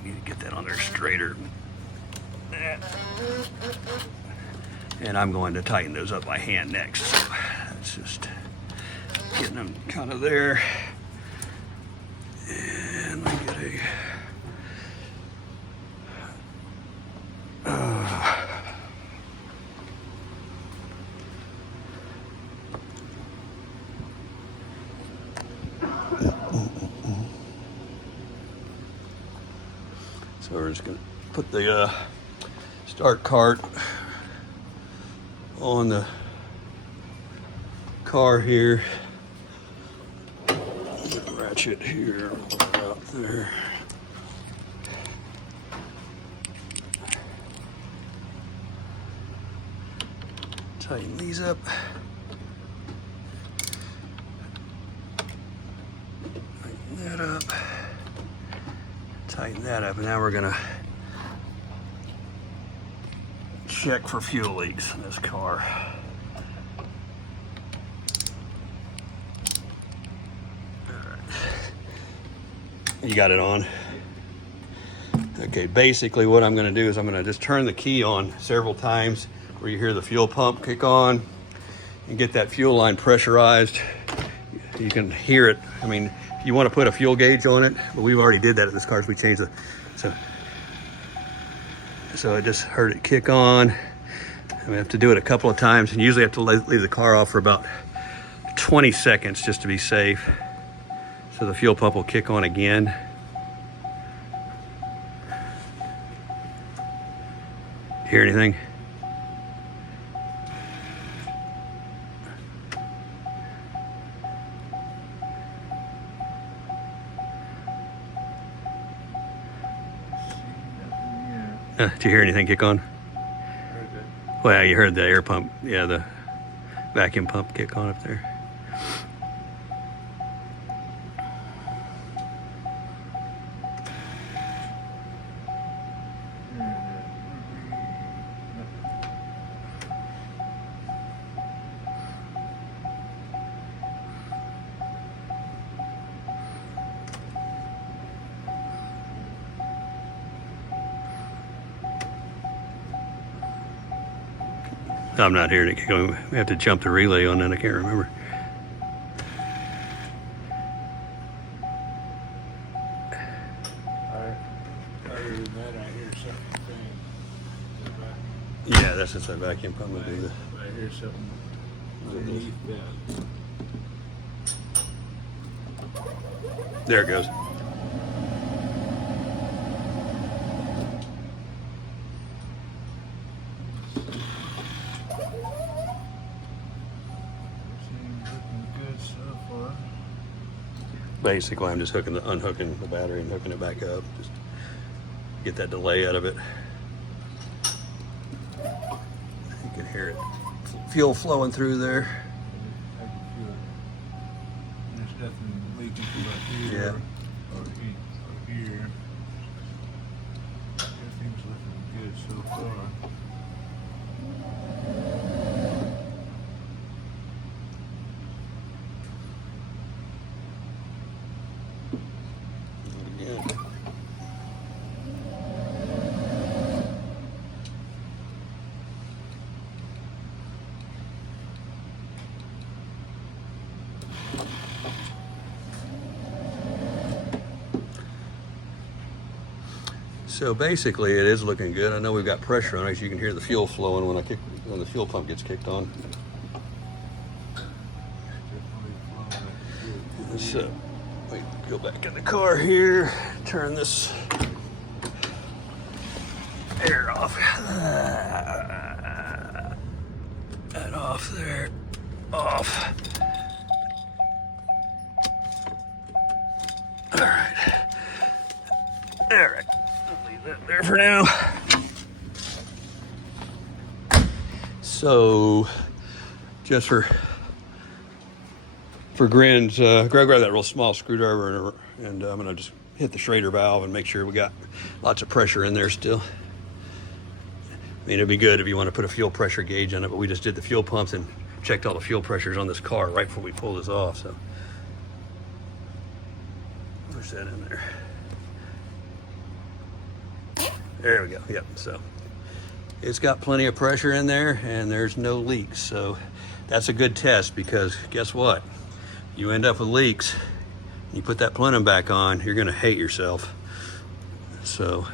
Need to get that on there straighter. And I'm going to tighten those up by hand next. So that's just getting them kind of there. And let me get so we're just going to put the start cart on the car here. Ratchet here, out there. Tighten these up. Tighten that up. Tighten that up, and now we're gonna check for fuel leaks in this car. You got it on? Okay, basically what I'm gonna do is I'm gonna just turn the key on several times where you hear the fuel pump kick on and get that fuel line pressurized. You can hear it. I mean, you wanna put a fuel gauge on it, but we've already did that in this car, so we changed so I just heard it kick on. And we have to do it a couple of times, and usually have to leave the car off for about 20 seconds just to be safe. So the fuel pump will kick on again. Hear anything? Did you hear anything kick on? Well, you heard the air pump, yeah, the vacuum pump kick on up there. I'm not hearing it. We have to jump the relay on that. I can't remember. Other than that, I hear something saying. Yeah, that's just that vacuum pump. I hear something underneath that. There it goes. Basically, I'm just unhooking the battery and hooking it back up. Just get that delay out of it. You can hear it. Fuel flowing through there. I can feel it. There's nothing leaking from up here or here. Everything's looking good so far. So basically, it is looking good. I know we've got pressure on it, so you can hear the fuel flowing when the fuel pump gets kicked on. So, wait, go back in the car here, turn this air off. off there. Off. All right. All right. I'll leave that there for now. So, just for grins, grab that real small screwdriver, and I'm gonna just hit the Schrader valve and make sure we got lots of pressure in there still. I mean, it'd be good if you want to put a fuel pressure gauge on it, but we just did the fuel pumps and checked all the fuel pressures on this car right before we pulled this off, so. Push that in there. There we go, yep, so. It's got plenty of pressure in there and there's no leaks, so that's a good test, because guess what? You end up with leaks, you put that plenum back on, you're gonna hate yourself. So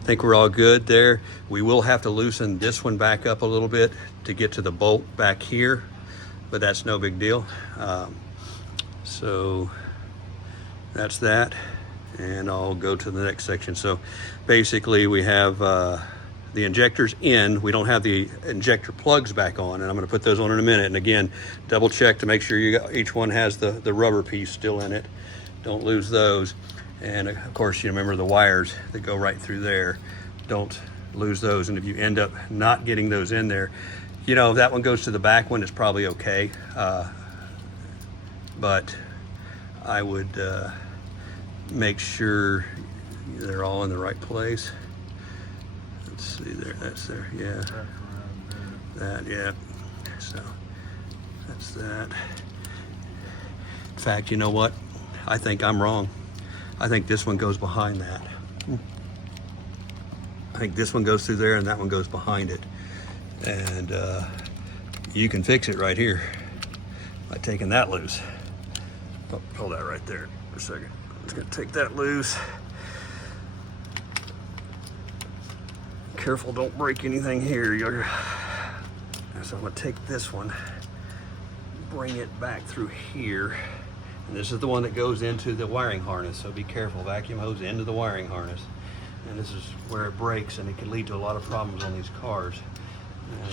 I think we're all good there. We will have to loosen this one back up a little bit to get to the bolt back here, but that's no big deal. So that's that, and I'll go to the next section. So basically we have the injectors in. We don't have the injector plugs back on, and I'm going to put those on in a minute. And again, double check to make sure each one has the rubber piece still in it. Don't lose those. And of course, you remember the wires that go right through there. Don't lose those. And if you end up not getting those in there, you know, if that one goes to the back one, it's probably okay. But I would make sure they're all in the right place. Let's see there, that's there, yeah. That, yeah. So that's that. In fact, you know what? I think I'm wrong. I think this one goes behind that. I think this one goes through there and that one goes behind it. And you can fix it right here by taking that loose. Oh, hold that right there for a second. I'm just gonna take that loose. Careful, don't break anything here. So I'm gonna take this one, bring it back through here. And this is the one that goes into the wiring harness, so be careful. Vacuum hose into the wiring harness. And this is where it breaks, and it can lead to a lot of problems on these cars.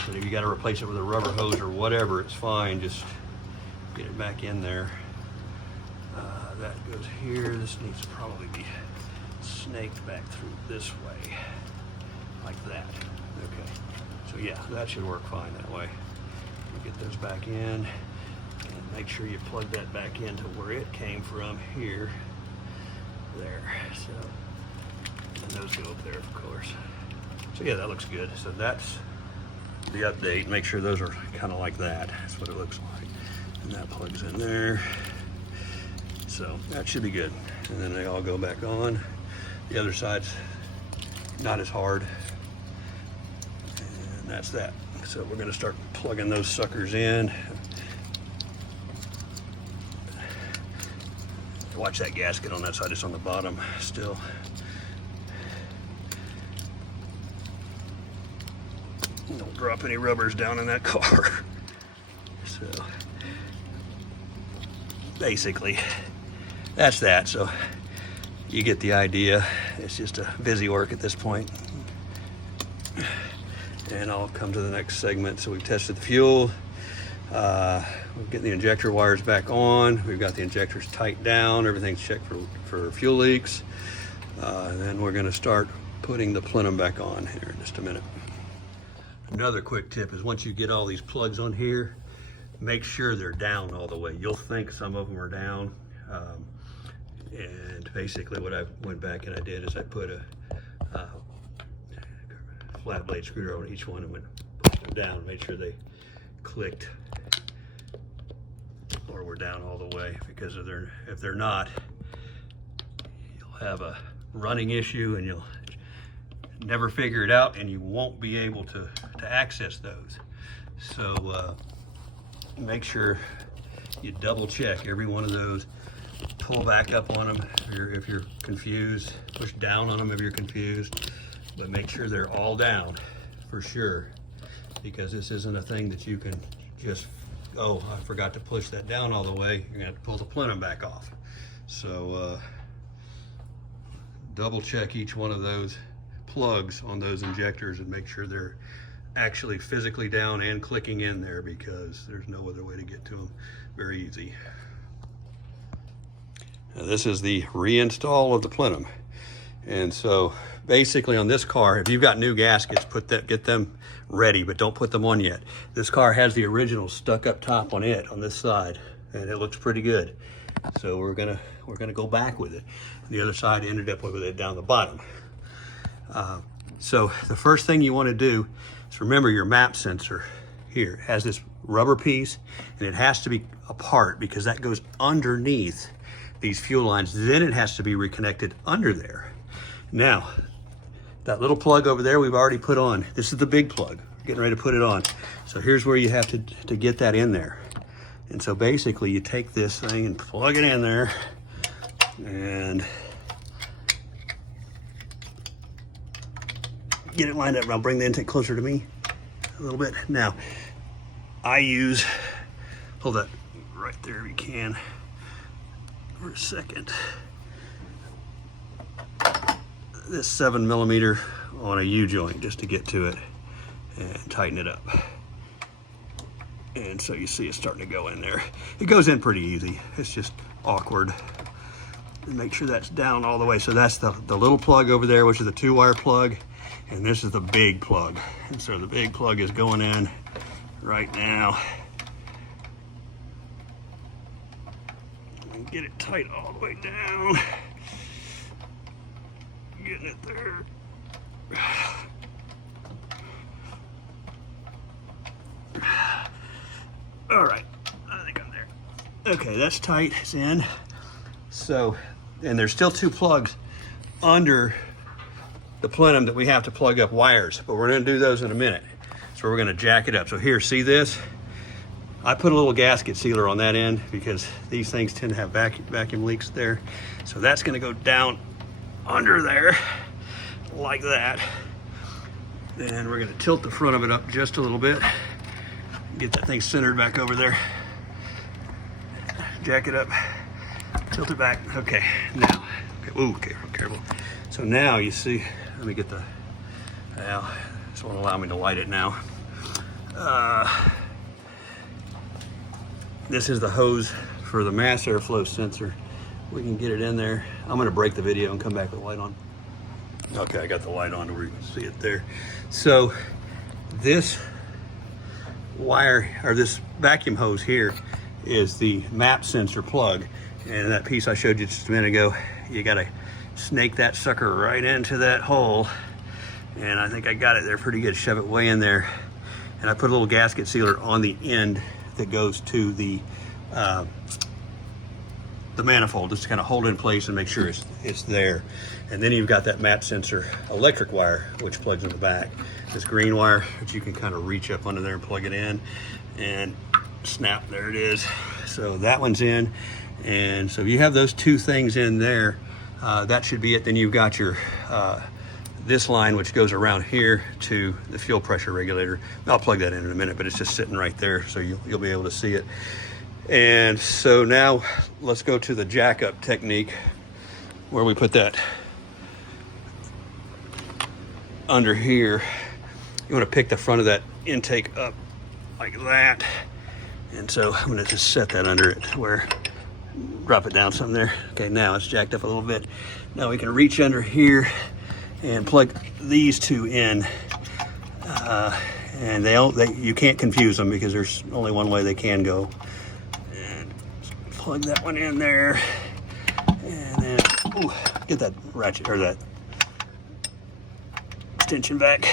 But if you gotta replace it with a rubber hose or whatever, it's fine, just get it back in there. That goes here. This needs to probably be snaked back through this way. Like that. Okay. So yeah, that should work fine that way. You get those back in, and make sure you plug that back into where it came from here. There. So, and those go up there, of course. So yeah, that looks good. So that's the update. Make sure those are kind of like that. That's what it looks like. And that plugs in there. So that should be good. And then they all go back on. The other side's not as hard. And that's that. So we're gonna start plugging those suckers in. Watch that gasket on that side, it's on the bottom still. Don't drop any rubbers down in that car. So basically, that's that. So you get the idea. It's just a busy work at this point. And I'll come to the next segment. So we've tested the fuel. We're getting the injector wires back on. We've got the injectors tight down. Everything's checked for fuel leaks. And then we're gonna start putting the plenum back on here in just a minute. Another quick tip is once you get all these plugs on here, make sure they're down all the way. You'll think some of them are down. And basically what I went back and I did is I put a flat blade screwdriver on each one and went pushed them down, made sure they clicked or were down all the way, because if they're not, you'll have a running issue and you'll never figure it out and you won't be able to access those. So make sure you double check every one of those. Pull back up on them if you're confused. Push down on them if you're confused. But make sure they're all down for sure, because this isn't a thing that you can just, oh, I forgot to push that down all the way. You're gonna have to pull the plenum back off. So double check each one of those plugs on those injectors and make sure actually physically down and clicking in there because there's no other way to get to them. Very easy. Now, this is the reinstall of the plenum. And so basically on this car, if you've got new gaskets, get them ready, but don't put them on yet. This car has the original stuck up top on it on this side, and it looks pretty good. So we're gonna go back with it. The other side ended up with it down the bottom. So the first thing you want to do is remember your map sensor here has this rubber piece, and it has to be apart because that goes underneath these fuel lines. Then it has to be reconnected under there. Now, that little plug over there we've already put on. This is the big plug. We're getting ready to put it on. So here's where you have to get that in there. And so basically you take this thing and plug it in there and get it lined up. I'll bring the intake closer to me a little bit. Now, I use, hold that right there if you can for a second. This 7mm on a U-joint just to get to it and tighten it up. And so you see it's starting to go in there. It goes in pretty easy. It's just awkward. And make sure that's down all the way. So that's the little plug over there, which is the 2-wire plug. And this is the big plug. And so the big plug is going in right now. And get it tight all the way down. Getting it there. All right, I think I'm there. Okay, that's tight, it's in. So, and there's still 2 plugs under the plenum that we have to plug up wires, but we're gonna do those in a minute. So we're gonna jack it up. So here, see this? I put a little gasket sealer on that end because these things tend to have vacuum leaks there. So that's gonna go down under there, like that. Then we're gonna tilt the front of it up just a little bit. Get that thing centered back over there. Jack it up, tilt it back. Okay, now, okay, ooh, careful. So now you see, let me get the, now, this won't allow me to light it now. This is the hose for the mass airflow sensor. We can get it in there. I'm gonna break the video and come back with the light on. Okay, I got the light on to where you can see it there. So this wire, or this vacuum hose here, is the map sensor plug. And that piece I showed you just a minute ago, you gotta snake that sucker right into that hole. And I think I got it there pretty good, shove it way in there. And I put a little gasket sealer on the end that goes to the manifold, just to kind of hold it in place and make sure it's there. And then you've got that map sensor electric wire, which plugs in the back. This green wire, which you can kind of reach up under there and plug it in, and snap, there it is. So that one's in. And so if you have those 2 things in there, that should be it. Then you've got your this line, which goes around here to the fuel pressure regulator. I'll plug that in a minute, but it's just sitting right there, so you'll be able to see it. And so now let's go to the jack up technique, where we put that under here. You want to pick the front of that intake up like that. And so I'm going to just set that under it where, drop it down some there. Okay, now it's jacked up a little bit. Now we can reach under here and plug these 2 in. And you can't confuse them because there's only one way they can go. And plug that one in there. And then, ooh, get that ratchet, or that extension back.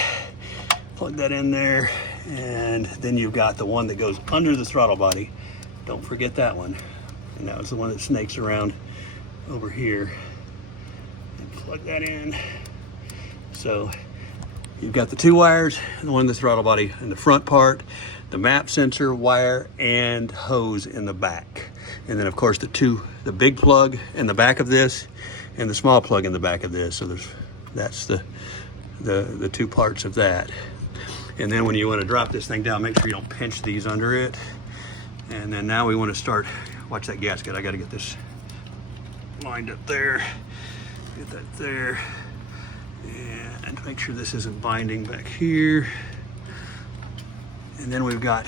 Plug that in there. And then you've got the one that goes under the throttle body. Don't forget that one. And that was the one that snakes around over here. And plug that in. So you've got the 2 wires, the one in the throttle body in the front part, the map sensor wire and hose in the back. And then of course the big plug in the back of this and the small plug in the back of this. So that's the 2 parts of that. And then when you want to drop this thing down, make sure you don't pinch these under it. And then now we want to start, watch that gasket. I got to get this lined up there. Get that there. And make sure this isn't binding back here. And then we've got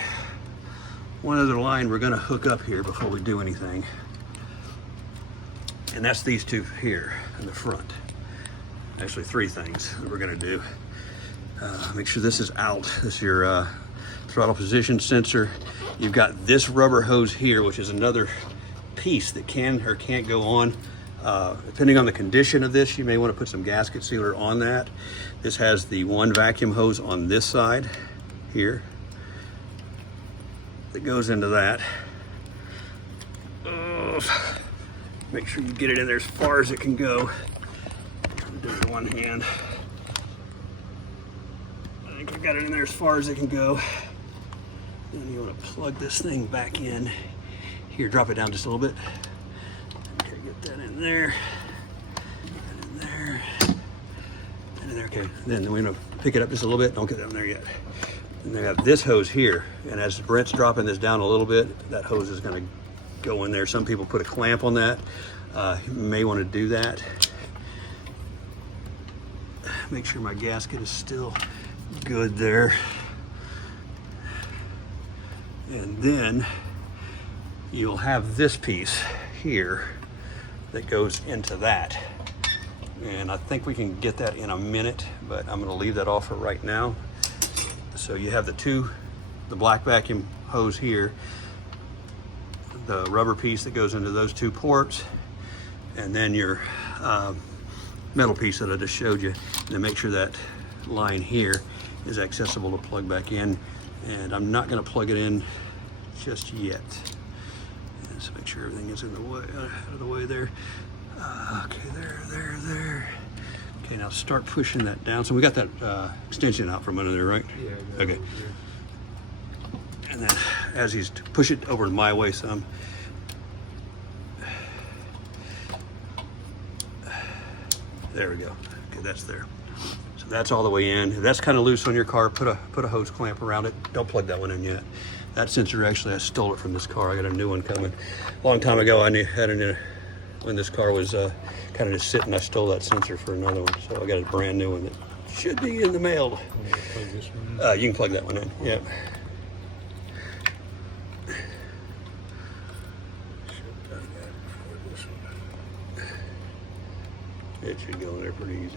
one other line we're gonna hook up here before we do anything. And that's these two here in the front. Actually, three things that we're gonna do. Make sure this is out. This is your throttle position sensor. You've got this rubber hose here, which is another piece that can or can't go on. Depending on the condition of this, you may want to put some gasket sealer on that. This has the one vacuum hose on this side here that goes into that. Make sure you get it in there as far as it can go. Do it with one hand. I think I've got it in there as far as it can go. Then you want to plug this thing back in. Here, drop it down just a little bit. Okay, get that in there. And in there. And in there. Okay, then we're going to pick it up just a little bit. Don't get down there yet. And they have this hose here. And as Brent's dropping this down a little bit, that hose is going to go in there. Some people put a clamp on that. You may want to do that. Make sure my gasket is still good there. And then you'll have this piece here that goes into that. And I think we can get that in a minute, but I'm gonna leave that off for right now. So you have the black vacuum hose here, the rubber piece that goes into those two ports, and then your metal piece that I just showed you. And then make sure that line here is accessible to plug back in. And I'm not gonna plug it in just yet. Just make sure everything is in the way, out of the way there. Okay, there. Okay, now start pushing that down. So we got that extension out from under there, right? Yeah. Okay. And then as he's push it over my way some. There we go. Okay, that's there. So that's all the way in. If that's kind of loose on your car, put a hose clamp around it. Don't plug that one in yet. That sensor, actually, I stole it from this car. I got a new one coming. A long time ago, when this car was kind of just sitting, I stole that sensor for another one. So I got a brand new one that should be in the mail. Plug this one in. You can plug that one in, yeah. It should go in there pretty easy.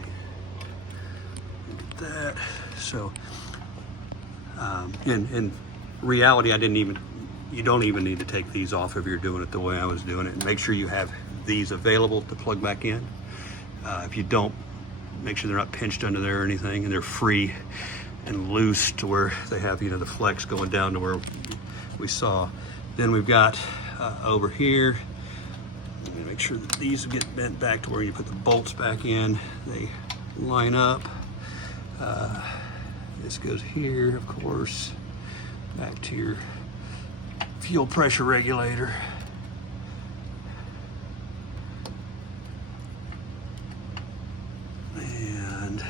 Get that. So, in reality, you don't even need to take these off if you're doing it the way I was doing it. And make sure you have these available to plug back in. If you don't, make sure they're not pinched under there or anything, and they're free and loose to where they have, the flex going down to where we saw. Then we've got over here, make sure that these get bent back to where you put the bolts back in. They line up. This goes here, of course, back to your fuel pressure regulator. And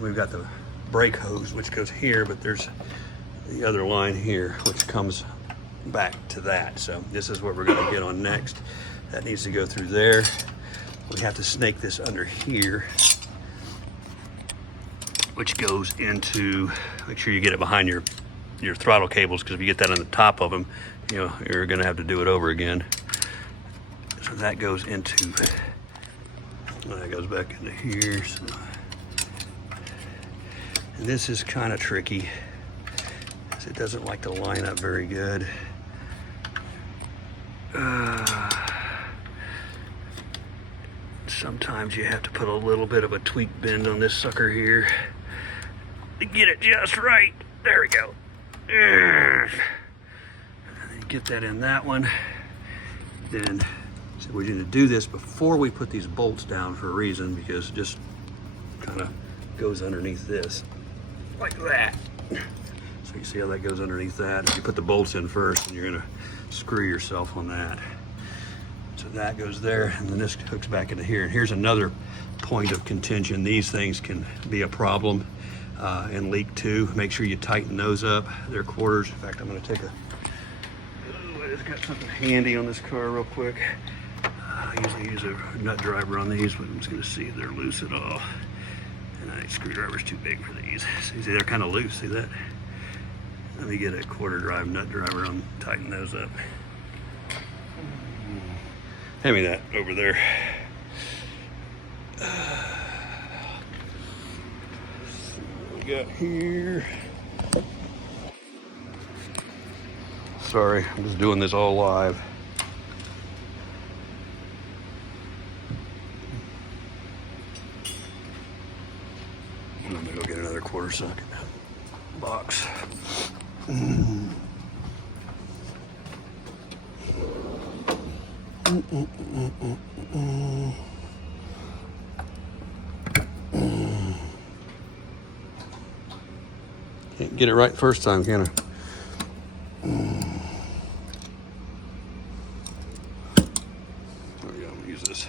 we've got the brake hose, which goes here, but there's the other line here, which comes back to that. So this is what we're going to get on next. That needs to go through there. We have to snake this under here, which goes into, make sure you get it behind your throttle cables, because if you get that on the top of them, you're going to have to do it over again. So that goes into, that goes back into here. So, and this is kind of tricky, because it doesn't like to line up very good. Sometimes you have to put a little bit of a tweak bend on this sucker here to get it just right. There we go. Get that in that one. Then, so we're going to do this before we put these bolts down for a reason, because it just kind of goes underneath this, like that. So you see how that goes underneath that? If you put the bolts in first, and you're going to screw yourself on that. So that goes there, and then this hooks back into here. And here's another point of contention. These things can be a problem and leak too. Make sure you tighten those up. They're quarters. In fact, I'm going to take I just got something handy on this car real quick. I usually use a nut driver on these, but I'm just going to see if they're loose at all. And Screwdriver's too big for these. See, they're kind of loose, see that? Let me get a quarter drive nut driver and tighten those up. Hand me that over there. See what we got here. Sorry, I'm just doing this all live. I'm gonna go get another quarter socket box. Can't get it right first time, can I? There we go, I'm gonna use this.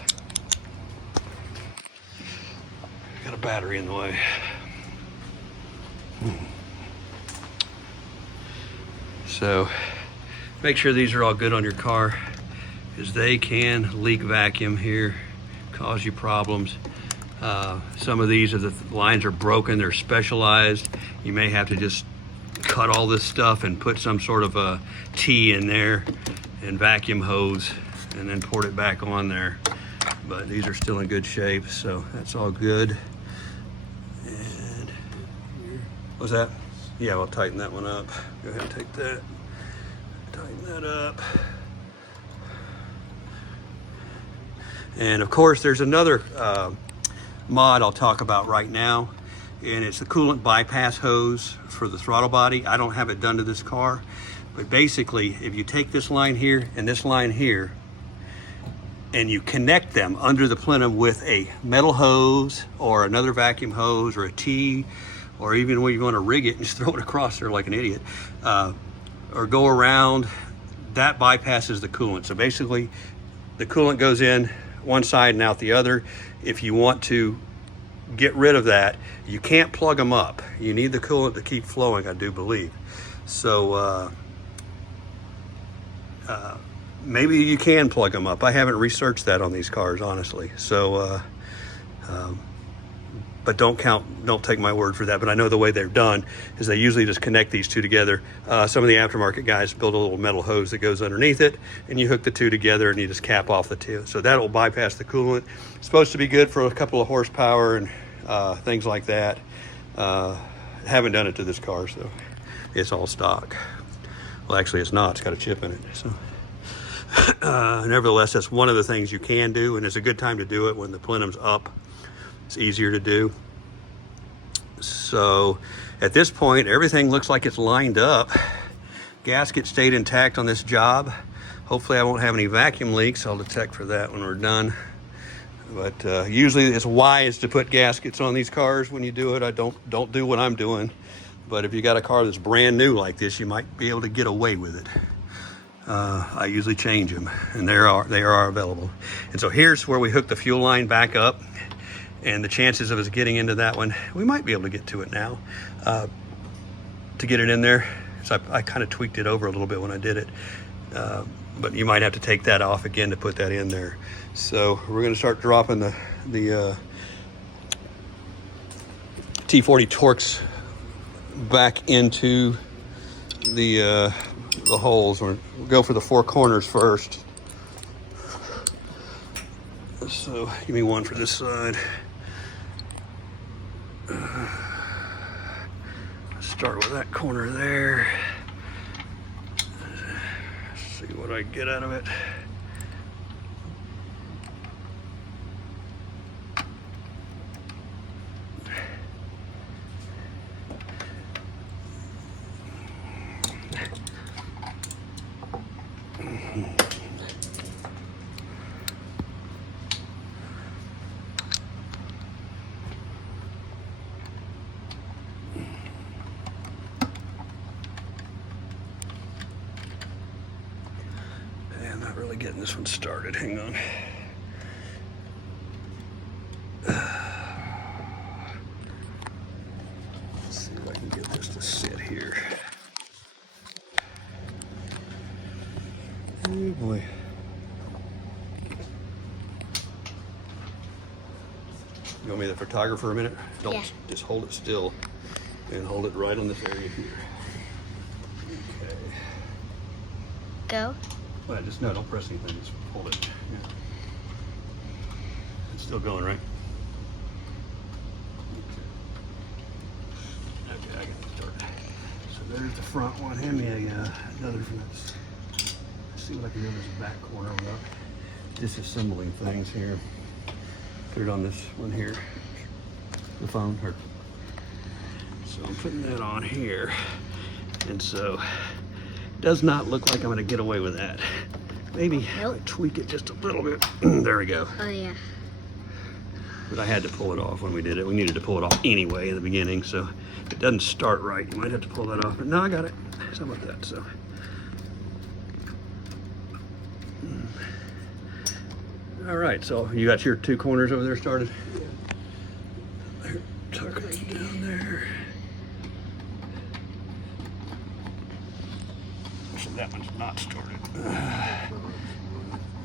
Got a battery in the way. So make sure these are all good on your car, because they can leak vacuum here, cause you problems. Some of these, if the lines are broken, they're specialized. You may have to just cut all this stuff and put some sort of a T in there and vacuum hose and then port it back on there. But these are still in good shape, so that's all good. And what's that? Yeah, we'll tighten that one up. Go ahead and take that, tighten that up. And of course, there's another mod I'll talk about right now, and it's the coolant bypass hose for the throttle body. I don't have it done to this car, but basically, if you take this line here and this line here, and you connect them under the plenum with a metal hose or another vacuum hose or a T, or even when you want to rig it and just throw it across there like an idiot, or go around, that bypasses the coolant. So basically, the coolant goes in one side and out the other. If you want to get rid of that, you can't plug them up. You need the coolant to keep flowing, I do believe. So maybe you can plug them up. I haven't researched that on these cars, honestly. So, but don't take my word for that. But I know the way they're done is they usually just connect these two together. Some of the aftermarket guys build a little metal hose that goes underneath it, and you hook the two together and you just cap off the two. So that'll bypass the coolant. It's supposed to be good for a couple of horsepower and things like that. Haven't done it to this car, so it's all stock. Well, actually it's not, it's got a chip in it. So nevertheless, that's one of the things you can do, and it's a good time to do it when the plenum's up. It's easier to do. So at this point, everything looks like it's lined up. Gasket stayed intact on this job. Hopefully I won't have any vacuum leaks. I'll detect for that when we're done. But usually it's wise to put gaskets on these cars when you do it. I don't do what I'm doing. But if you got a car that's brand new like this, you might be able to get away with it. I usually change them, and they are available. And so here's where we hook the fuel line back up. And the chances of us getting into that one, we might be able to get to it now. To get it in there, so I kind of tweaked it over a little bit when I did it. But you might have to take that off again to put that in there. So we're gonna start dropping the T40 Torx back into the holes. We'll go for the four corners first. So give me one for this side. Start with that corner there. See what I get out of it. Not really getting this one started. Hang on. Let's see if I can get this to sit here. Oh boy. You want me the photographer a minute? Don't Yeah. just hold it still and hold it right on this area here. Okay. Go. Well, just no, don't press anything. Just hold it. Yeah. It's still going, right? Okay, I got to start. So there's the front one. Hand me another from this. Let's see what I can do in this back corner without disassembling things here. Put it on this one here. The phone. Or, so I'm putting that on here. And so it does not look like I'm going to get away with that. Maybe Nope. tweak it just a little bit. There we go. Oh yeah. But I had to pull it off when we did it. We needed to pull it off anyway in the beginning, so if it doesn't start right, you might have to pull that off. But no, I got it. How about that? So. All right, so you got your two corners over there started? There, tuck it down there. So that one's not started.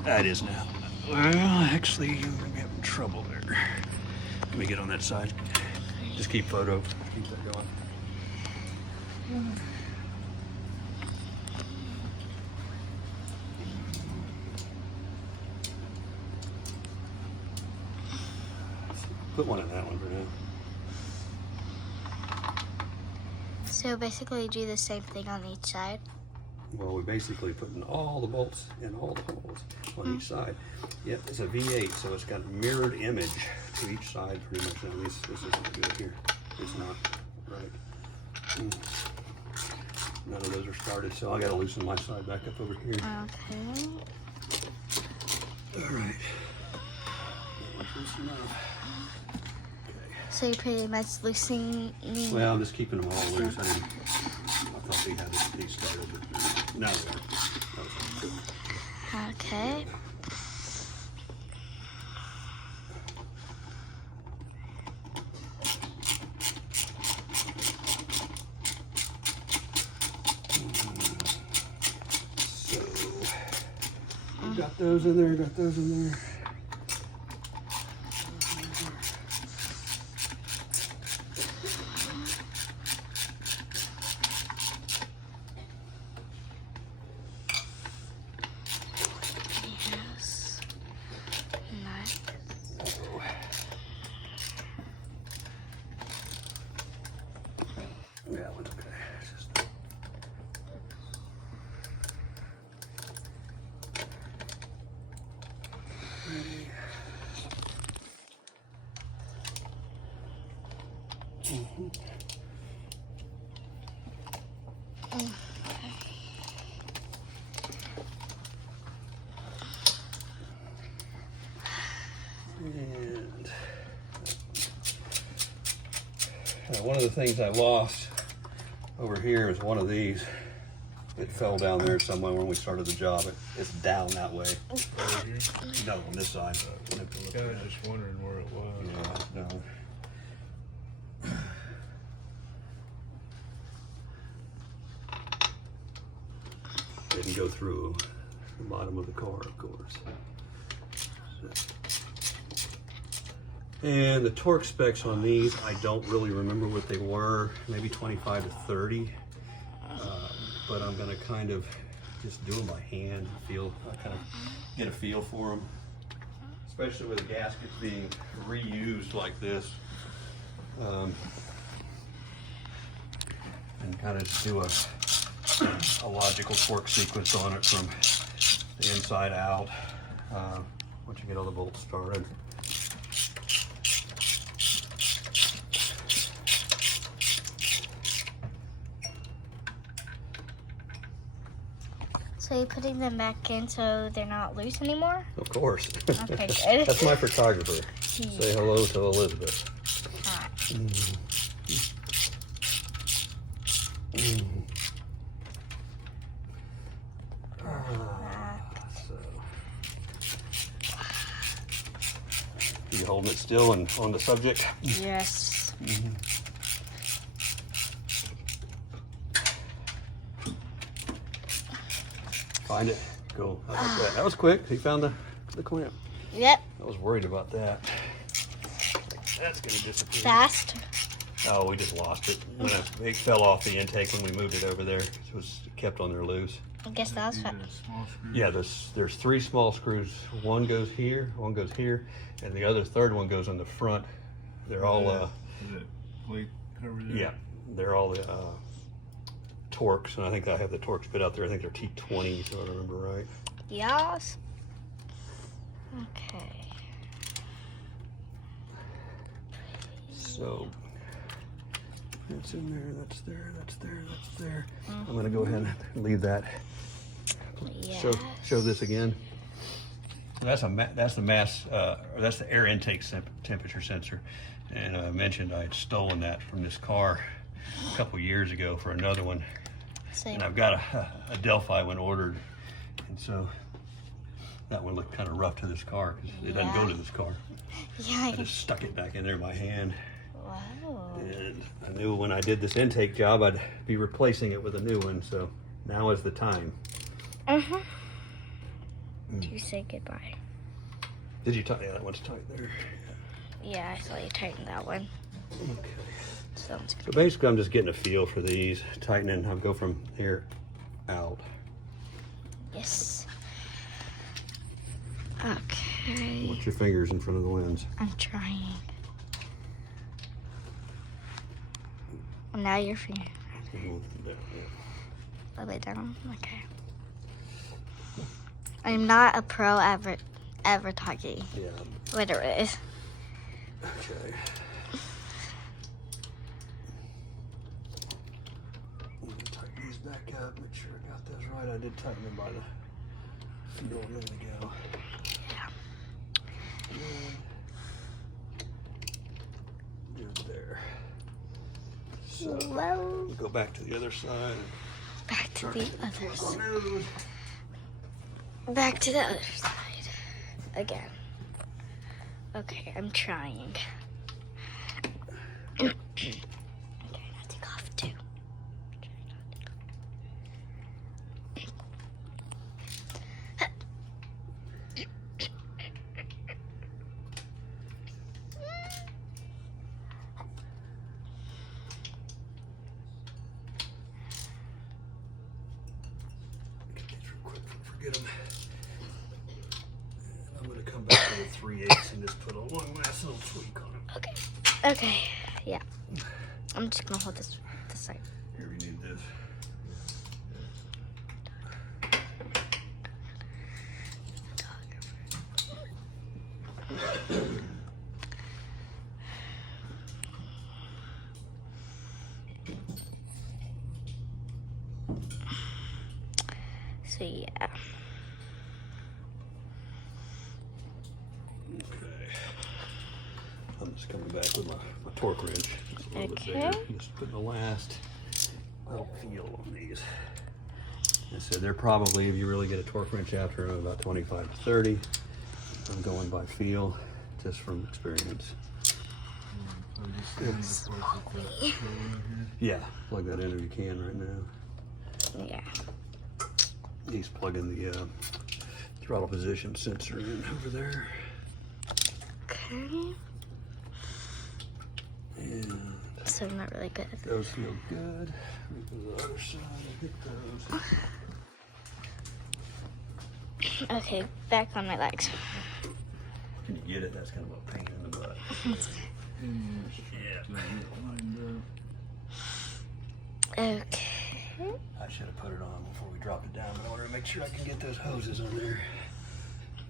That is now. Well, actually, you're having trouble there. Let me get on that side. Just keep photo. Keep that going. Put one in that one for now. So basically do the same thing on each side. Well, we're basically putting all the bolts in all the holes on each side. Yep, it's a V8, so it's got mirrored image to each side pretty much. Now, this isn't good here. It's not right. None of those are started, so I got to loosen my side back up over here. Okay. All right. That one's loose enough. So you're pretty much loosening. Well, I'm just keeping them all loose. I thought they had these started, but no, they weren't. Okay. So, got those in there, got those in there. Yes. Nice. Yeah, that one's okay. It's just... And one of the things I lost over here is one of these. It fell down there somewhere when we started the job. It's down that way. Over here. No, on this side. I was just wondering where it was. Yeah, it's down. Didn't go through the bottom of the car, of course. And the torque specs on these, I don't really remember what they were, maybe 25 to 30. But I'm gonna kind of just do them by hand, kind of get a feel for them. Especially with the gaskets being reused like this. And kind of just do a logical torque sequence on it from the inside out once you get all the bolts started. So you're putting them back in so they're not loose anymore? Of course. Okay, good. That's my photographer. Say hello to Elizabeth. Hi. You holding it still and on the subject? Yes. Find it. Cool. How about that? That was quick. He found the clamp. Yep. I was worried about that. That's gonna disappear. Fast? Oh, we just lost it. It fell off the intake when we moved it over there. It was kept on there loose. I guess that was These fast. are small screws. Yeah, there's 3 small screws. One goes here, one goes here, and the other third one goes on the front. They're all Is it plate cover there? yeah, they're all Torx, and I think I have the Torx bit out there. I think they're T20, if I remember right. Yes. Okay. So that's in there, that's there, that's there, that's there. I'm gonna go ahead and leave that. Yes. Show this again. That's the mass, or that's the air intake temperature sensor. And I mentioned I had stolen that from this car a couple years ago for another one. Same. And I've got a Delphi one ordered, and so that one looked kind of rough to this car because it doesn't go to this car. Yeah, I just stuck it back in there by hand. wow. And I knew when I did this intake job, I'd be replacing it with a new one, so now is the time. Uh-huh. Do you say goodbye? Did you tighten? Yeah, that one's tight there. Yeah, I saw you tighten that one. Okay. Sounds good. So basically, I'm just getting a feel for these, tightening. I'll go from here out. Yes. Okay. Put your fingers in front of the lens. I'm trying. Well, now your finger. A bit down. Okay. I'm not a pro ever talking. Yeah. Whatever it is. Okay. I'm gonna tighten these back up. Make sure I got those right. I did tighten them by the feel a minute ago. Good there. So Whoa. we'll go back to the other side. Back to the other side. Nose. Back to the other side. Again. Okay, I'm trying. I'm trying not to cough too. Forget them. I'm going to come back to the 3/8 and just put a one last little tweak on them. Okay. Okay. Yeah. I'm just gonna hold this side. Here, we need this. So yeah. Okay. I'm just coming back with my torque wrench. Just a little Okay. bit bigger. Just putting the last little feel on these. I said they're probably, if you really get a torque wrench after them, about 25 to 30. I'm going by feel, just from experience. Yeah, plug that in if you can right now. Yeah. He's plugging the throttle position sensor in over there. Okay. And So I'm not really good at this. those feel good. Go to the other side and hit those. Okay, back on my legs. Can you get it? That's kind of a pain in the butt. Okay. I should have put it on before we dropped it down in order to make sure I can get those hoses on there.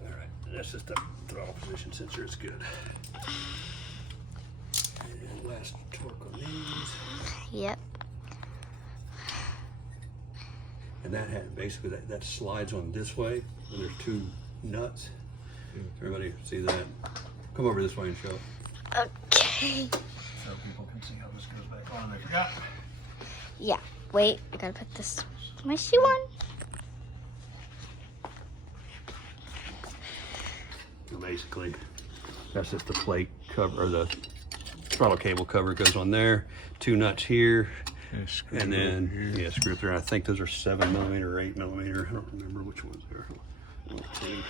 All right, that's just the throttle position sensor. It's good. And last torque on these. Yep. And that had basically that slides on this way. And there's 2 nuts. Everybody see that? Come over this way and show it. Okay. So people can see how this goes back on. I forgot. Yeah. Wait, I gotta put this mushy one. So basically, that's just the plate cover, or the throttle cable cover goes on there. 2 nuts here, and then yeah, screw through. I think those are 7mm or 8mm. I don't remember which ones they are. 1, 2.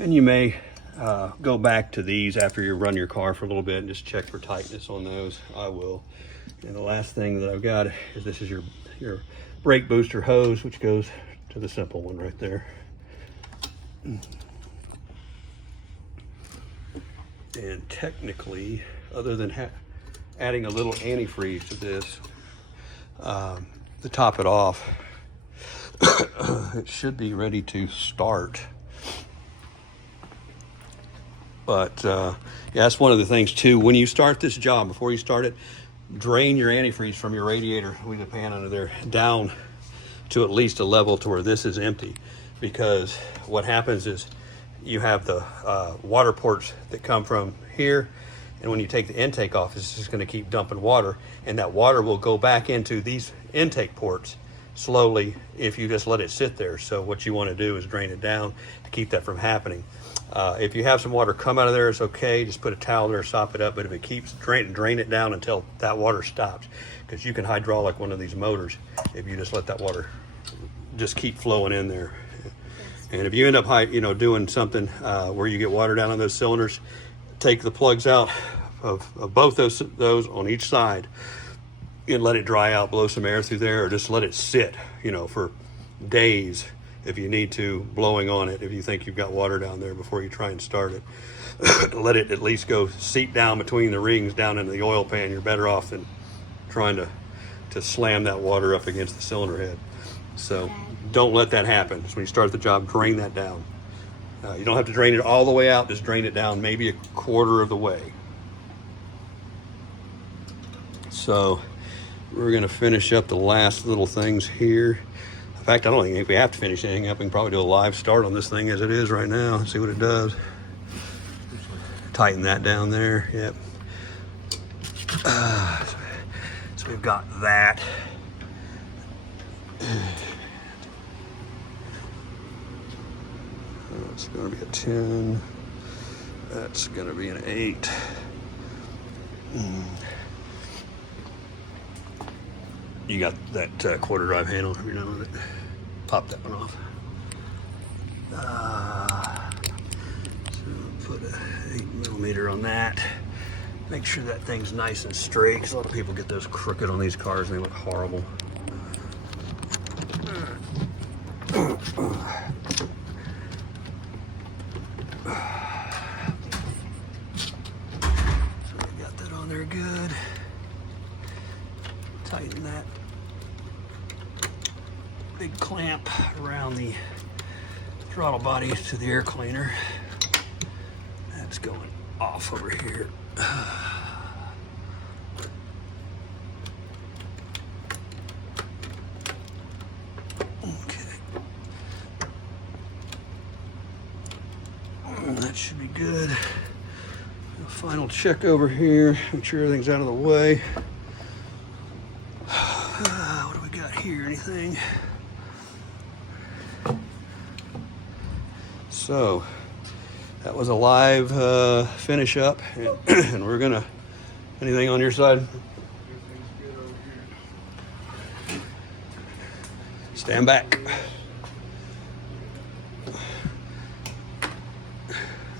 And you may go back to these after you run your car for a little bit and just check for tightness on those. I will. And the last thing that I've got is this is your brake booster hose, which goes to the simple one right there. And technically, other than adding a little antifreeze to this to top it off, it should be ready to start. But yeah, that's one of the things too. When you start this job, before you start it, drain your antifreeze from your radiator with the pan under there down to at least a level to where this is empty. Because what happens is you have the water ports that come from here, and when you take the intake off, it's just going to keep dumping water, and that water will go back into these intake ports slowly if you just let it sit there. So what you want to do is drain it down to keep that from happening. If you have some water come out of there, it's okay. Just put a towel there, sop it up. But if it keeps drain it down until that water stops, because you can hydraulic one of these motors if you just let that water just keep flowing in there. And if you end up doing something where you get water down on those cylinders, take the plugs out of both those on each side and let it dry out, blow some air through there, or just let it sit, for days if you need to, blowing on it if you think you've got water down there before you try and start it. Let it at least go seep down between the rings down into the oil pan. You're better off than trying to slam that water up against the cylinder head. So don't let that happen. So when you start the job, drain that down. You don't have to drain it all the way out, just drain it down maybe a quarter of the way. So we're gonna finish up the last little things here. In fact, I don't think we have to finish anything up. We can probably do a live start on this thing as it is right now and see what it does. Tighten that down there, yep. So we've got that. That's going to be a 10. That's going to be an 8. You got that quarter drive handle, if you're done with it. Pop that one off. So put a 8mm on that. Make sure that thing's nice and straight, because a lot of people get those crooked on these cars and they look horrible. Good. Tighten that big clamp around the throttle body to the air cleaner. That's going off over here. Okay. That should be good. Final check over here, make sure everything's out of the way. What do we got here? Anything? So that was a live finish up, and we're gonna. Anything on your side? Stand back.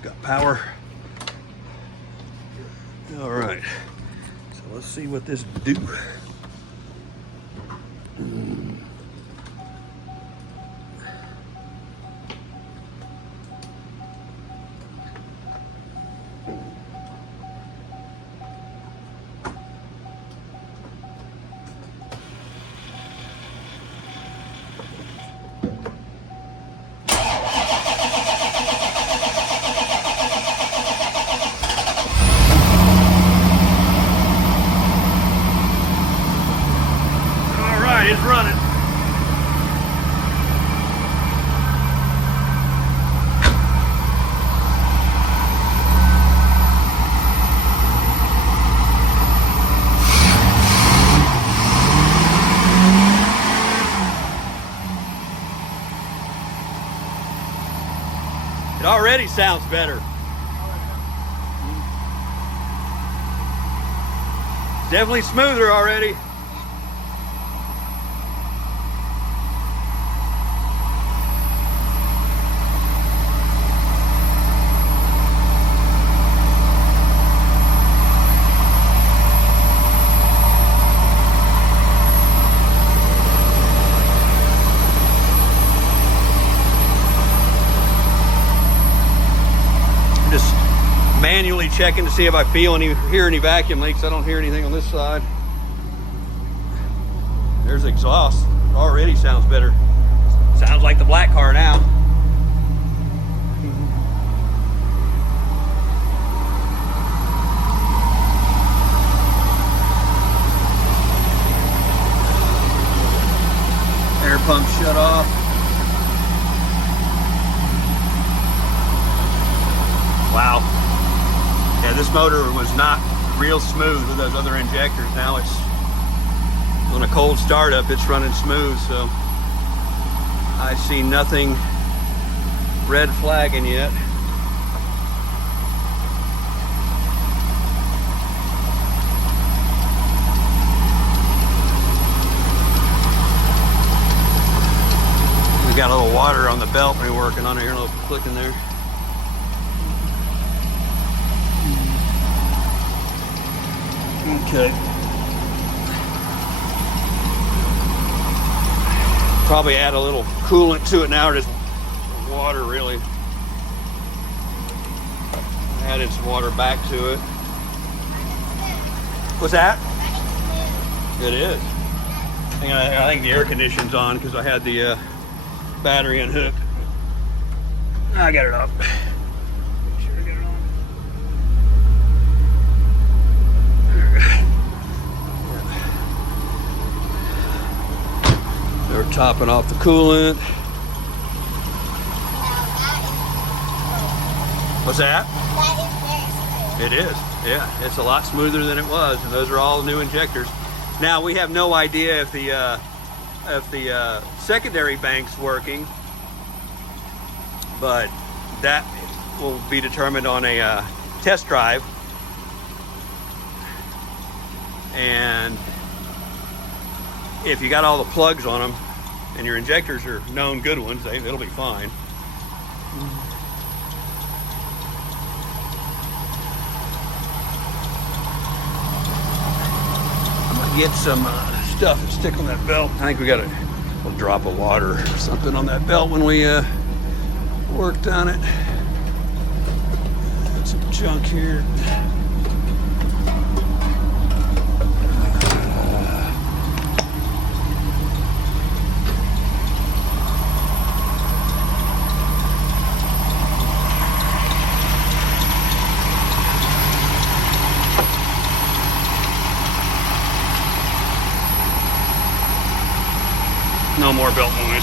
Got power. All right, so let's see what this do. It's running. It already sounds better. Definitely smoother already. manually checking to see if I hear any vacuum leaks. I don't hear anything on this side. There's exhaust. Already sounds better. Sounds like the black car now. Air pump shut off. Wow. Yeah, this motor was not real smooth with those other injectors. Now it's, on a cold startup, it's running smooth, so I see nothing red flagging yet. We got a little water on the belt when we're working on it. Here, a little click in there. Okay. Probably add a little coolant to it now, or just water really. Added some water back to it. What's that? It is. I think the air conditioning's on because I had the battery unhooked. I got it off. Make sure I get it on. They're topping off the coolant. What's that? It is. Yeah, it's a lot smoother than it was, and those are all new injectors. Now we have no idea if the secondary bank's working, but that will be determined on a test drive. And if you got all the plugs on them and your injectors are known good ones, it'll be fine. I'm gonna get some stuff to stick on that belt. I think we got a drop of water or something on that belt when we worked on it. Got some junk here. No more belt noise.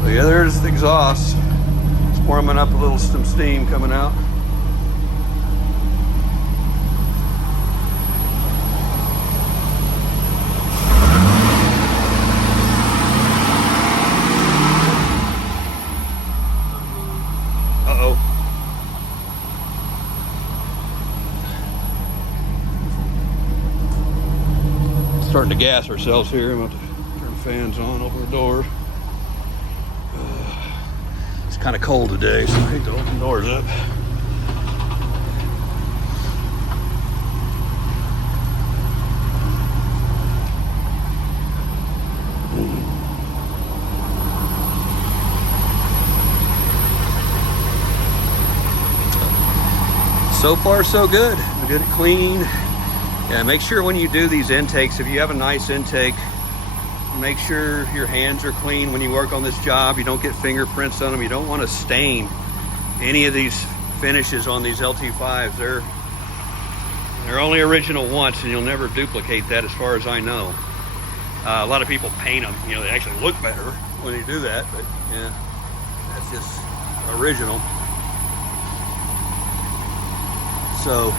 So yeah, there's the exhaust. It's warming up a little, some steam coming out. Uh-oh. Starting to gas ourselves here. I'm about to turn the fans on, open the door. It's kind of cold today, so I hate to open doors up. So far, so good. We get it clean. Yeah, make sure when you do these intakes, if you have a nice intake, make sure your hands are clean when you work on this job. You don't get fingerprints on them. You don't want to stain any of these finishes on these LT5s. They're only original once, and you'll never duplicate that as far as I know. A lot of people paint them. You know, they actually look better when you do that, but yeah, that's just original. So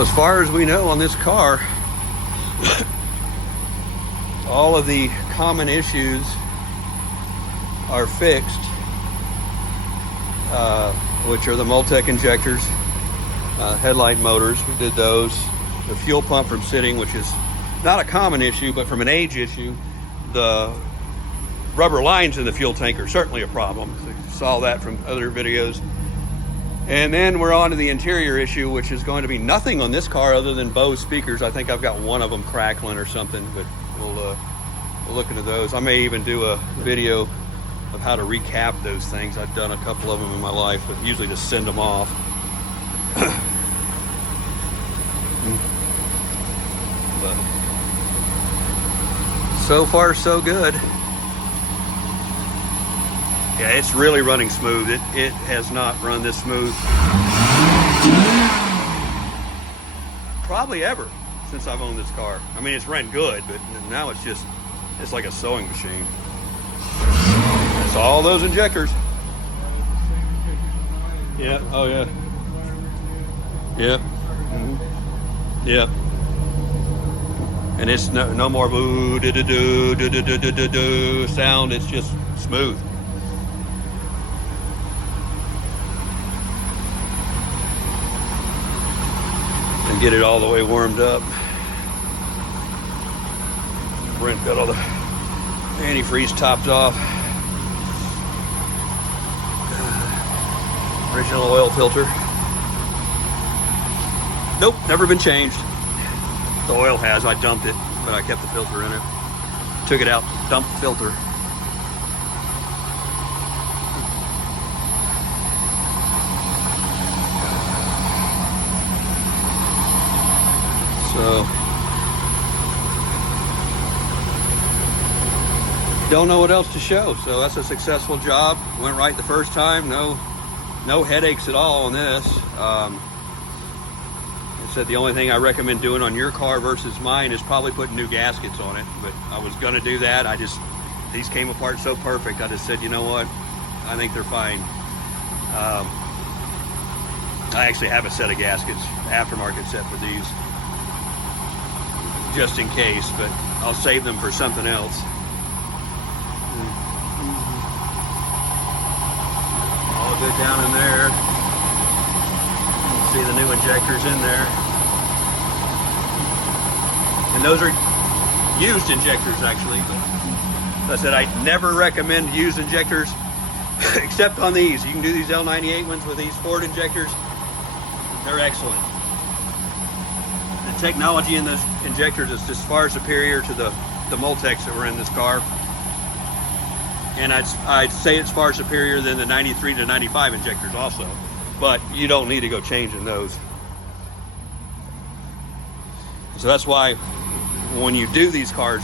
as far as we know on this car, all of the common issues are fixed, which are the Multec injectors, headlight motors, we did those, the fuel pump from sitting, which is not a common issue, but from an age issue, the rubber lines in the fuel tank are certainly a problem. So you saw that from other videos. And then we're on to the interior issue, which is going to be nothing on this car other than Bose speakers. I think I've got one of them crackling or something, but we'll look into those. I may even do a video of how to recap those things. I've done a couple of them in my life, but usually just send them off. But so far, so good. Yeah, it's really running smooth. It has not run this smooth probably ever since I've owned this car. I mean, it's ran good, but now it's like a sewing machine. It's all those injectors. Yeah. Oh yeah. Yeah. Mm-hmm. Yeah. And it's no more boo do do do do do do do do sound. It's just smooth. And get it all the way warmed up. Brent got all the antifreeze topped off. Original oil filter. Nope, never been changed. The oil has, I dumped it, but I kept the filter in it. Took it out, dumped the filter. So, don't know what else to show. So that's a successful job. Went right the first time. No headaches at all on this. I said the only thing I recommend doing on your car versus mine is probably putting new gaskets on it. But I was going to do that. These came apart so perfect. I just said, you know what? I think they're fine. I actually have a set of gaskets, aftermarket set for these, just in case. But I'll save them for something else. All good down in there. You can see the new injectors in there. And those are used injectors actually. But as I said, I never recommend used injectors except on these. You can do these L98 ones with these Ford injectors. They're excellent. The technology in those injectors is just far superior to the Multecs that were in this car. And I'd say it's far superior than the 93 to 95 injectors also. But you don't need to go changing those. So that's why when you do these cars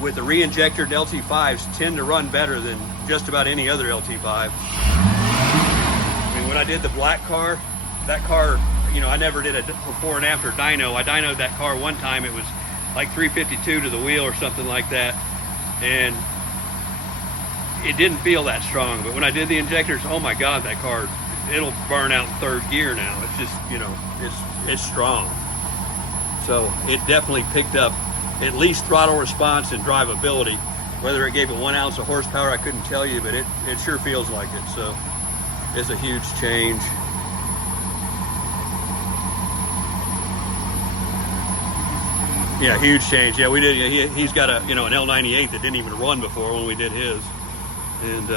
with the re-injectored LT5s tend to run better than just about any other LT5. I mean, when I did the black car, that car, you know, I never did a before and after dyno. I dynoed that car one time. It was like 352 to the wheel or something like that. And it didn't feel that strong. But when I did the injectors, oh my God, that car, it'll burn out in third gear now. It's just, you know, it's strong. So it definitely picked up at least throttle response and drivability. Whether it gave it 1 ounce of horsepower, I couldn't tell you, but it sure feels like it. So it's a huge change. Yeah, huge change. Yeah, we did. He's got a, you know, an L98 that didn't even run before when we did his, and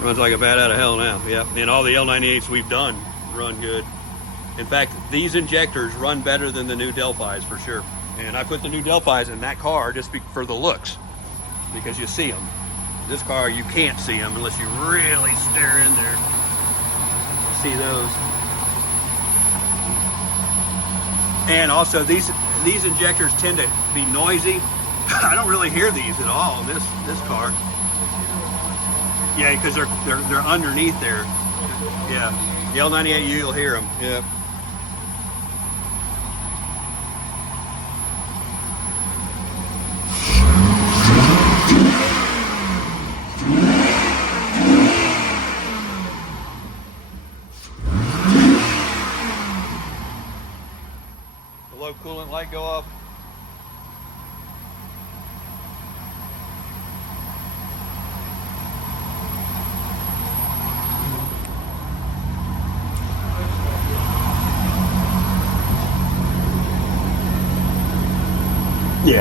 runs like a bat out of hell now. Yeah, and all the L98s we've done run good. In fact, these injectors run better than the new Delphis for sure. And I put the new Delphis in that car just for the looks, because you see them. This car, you can't see them unless you really stare in there. See those. And also, these injectors tend to be noisy. I don't really hear these at all in this car. Yeah, because they're underneath there. Yeah, the L98U, you'll hear them. Yeah. Low coolant light go off.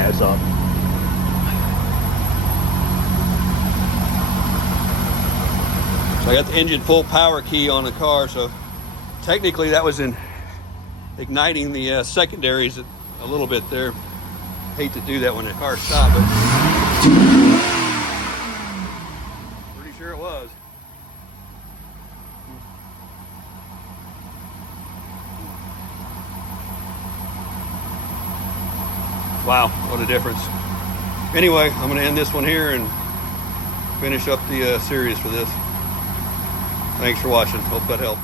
gas up. So I got the engine full power key on the car, so technically that was in igniting the secondaries a little bit there. Hate to do that when the car stopped, but pretty sure it was. Wow, what a difference. Anyway, I'm going to end this one here and finish up the series for this. Thanks for watching. Hope that helped.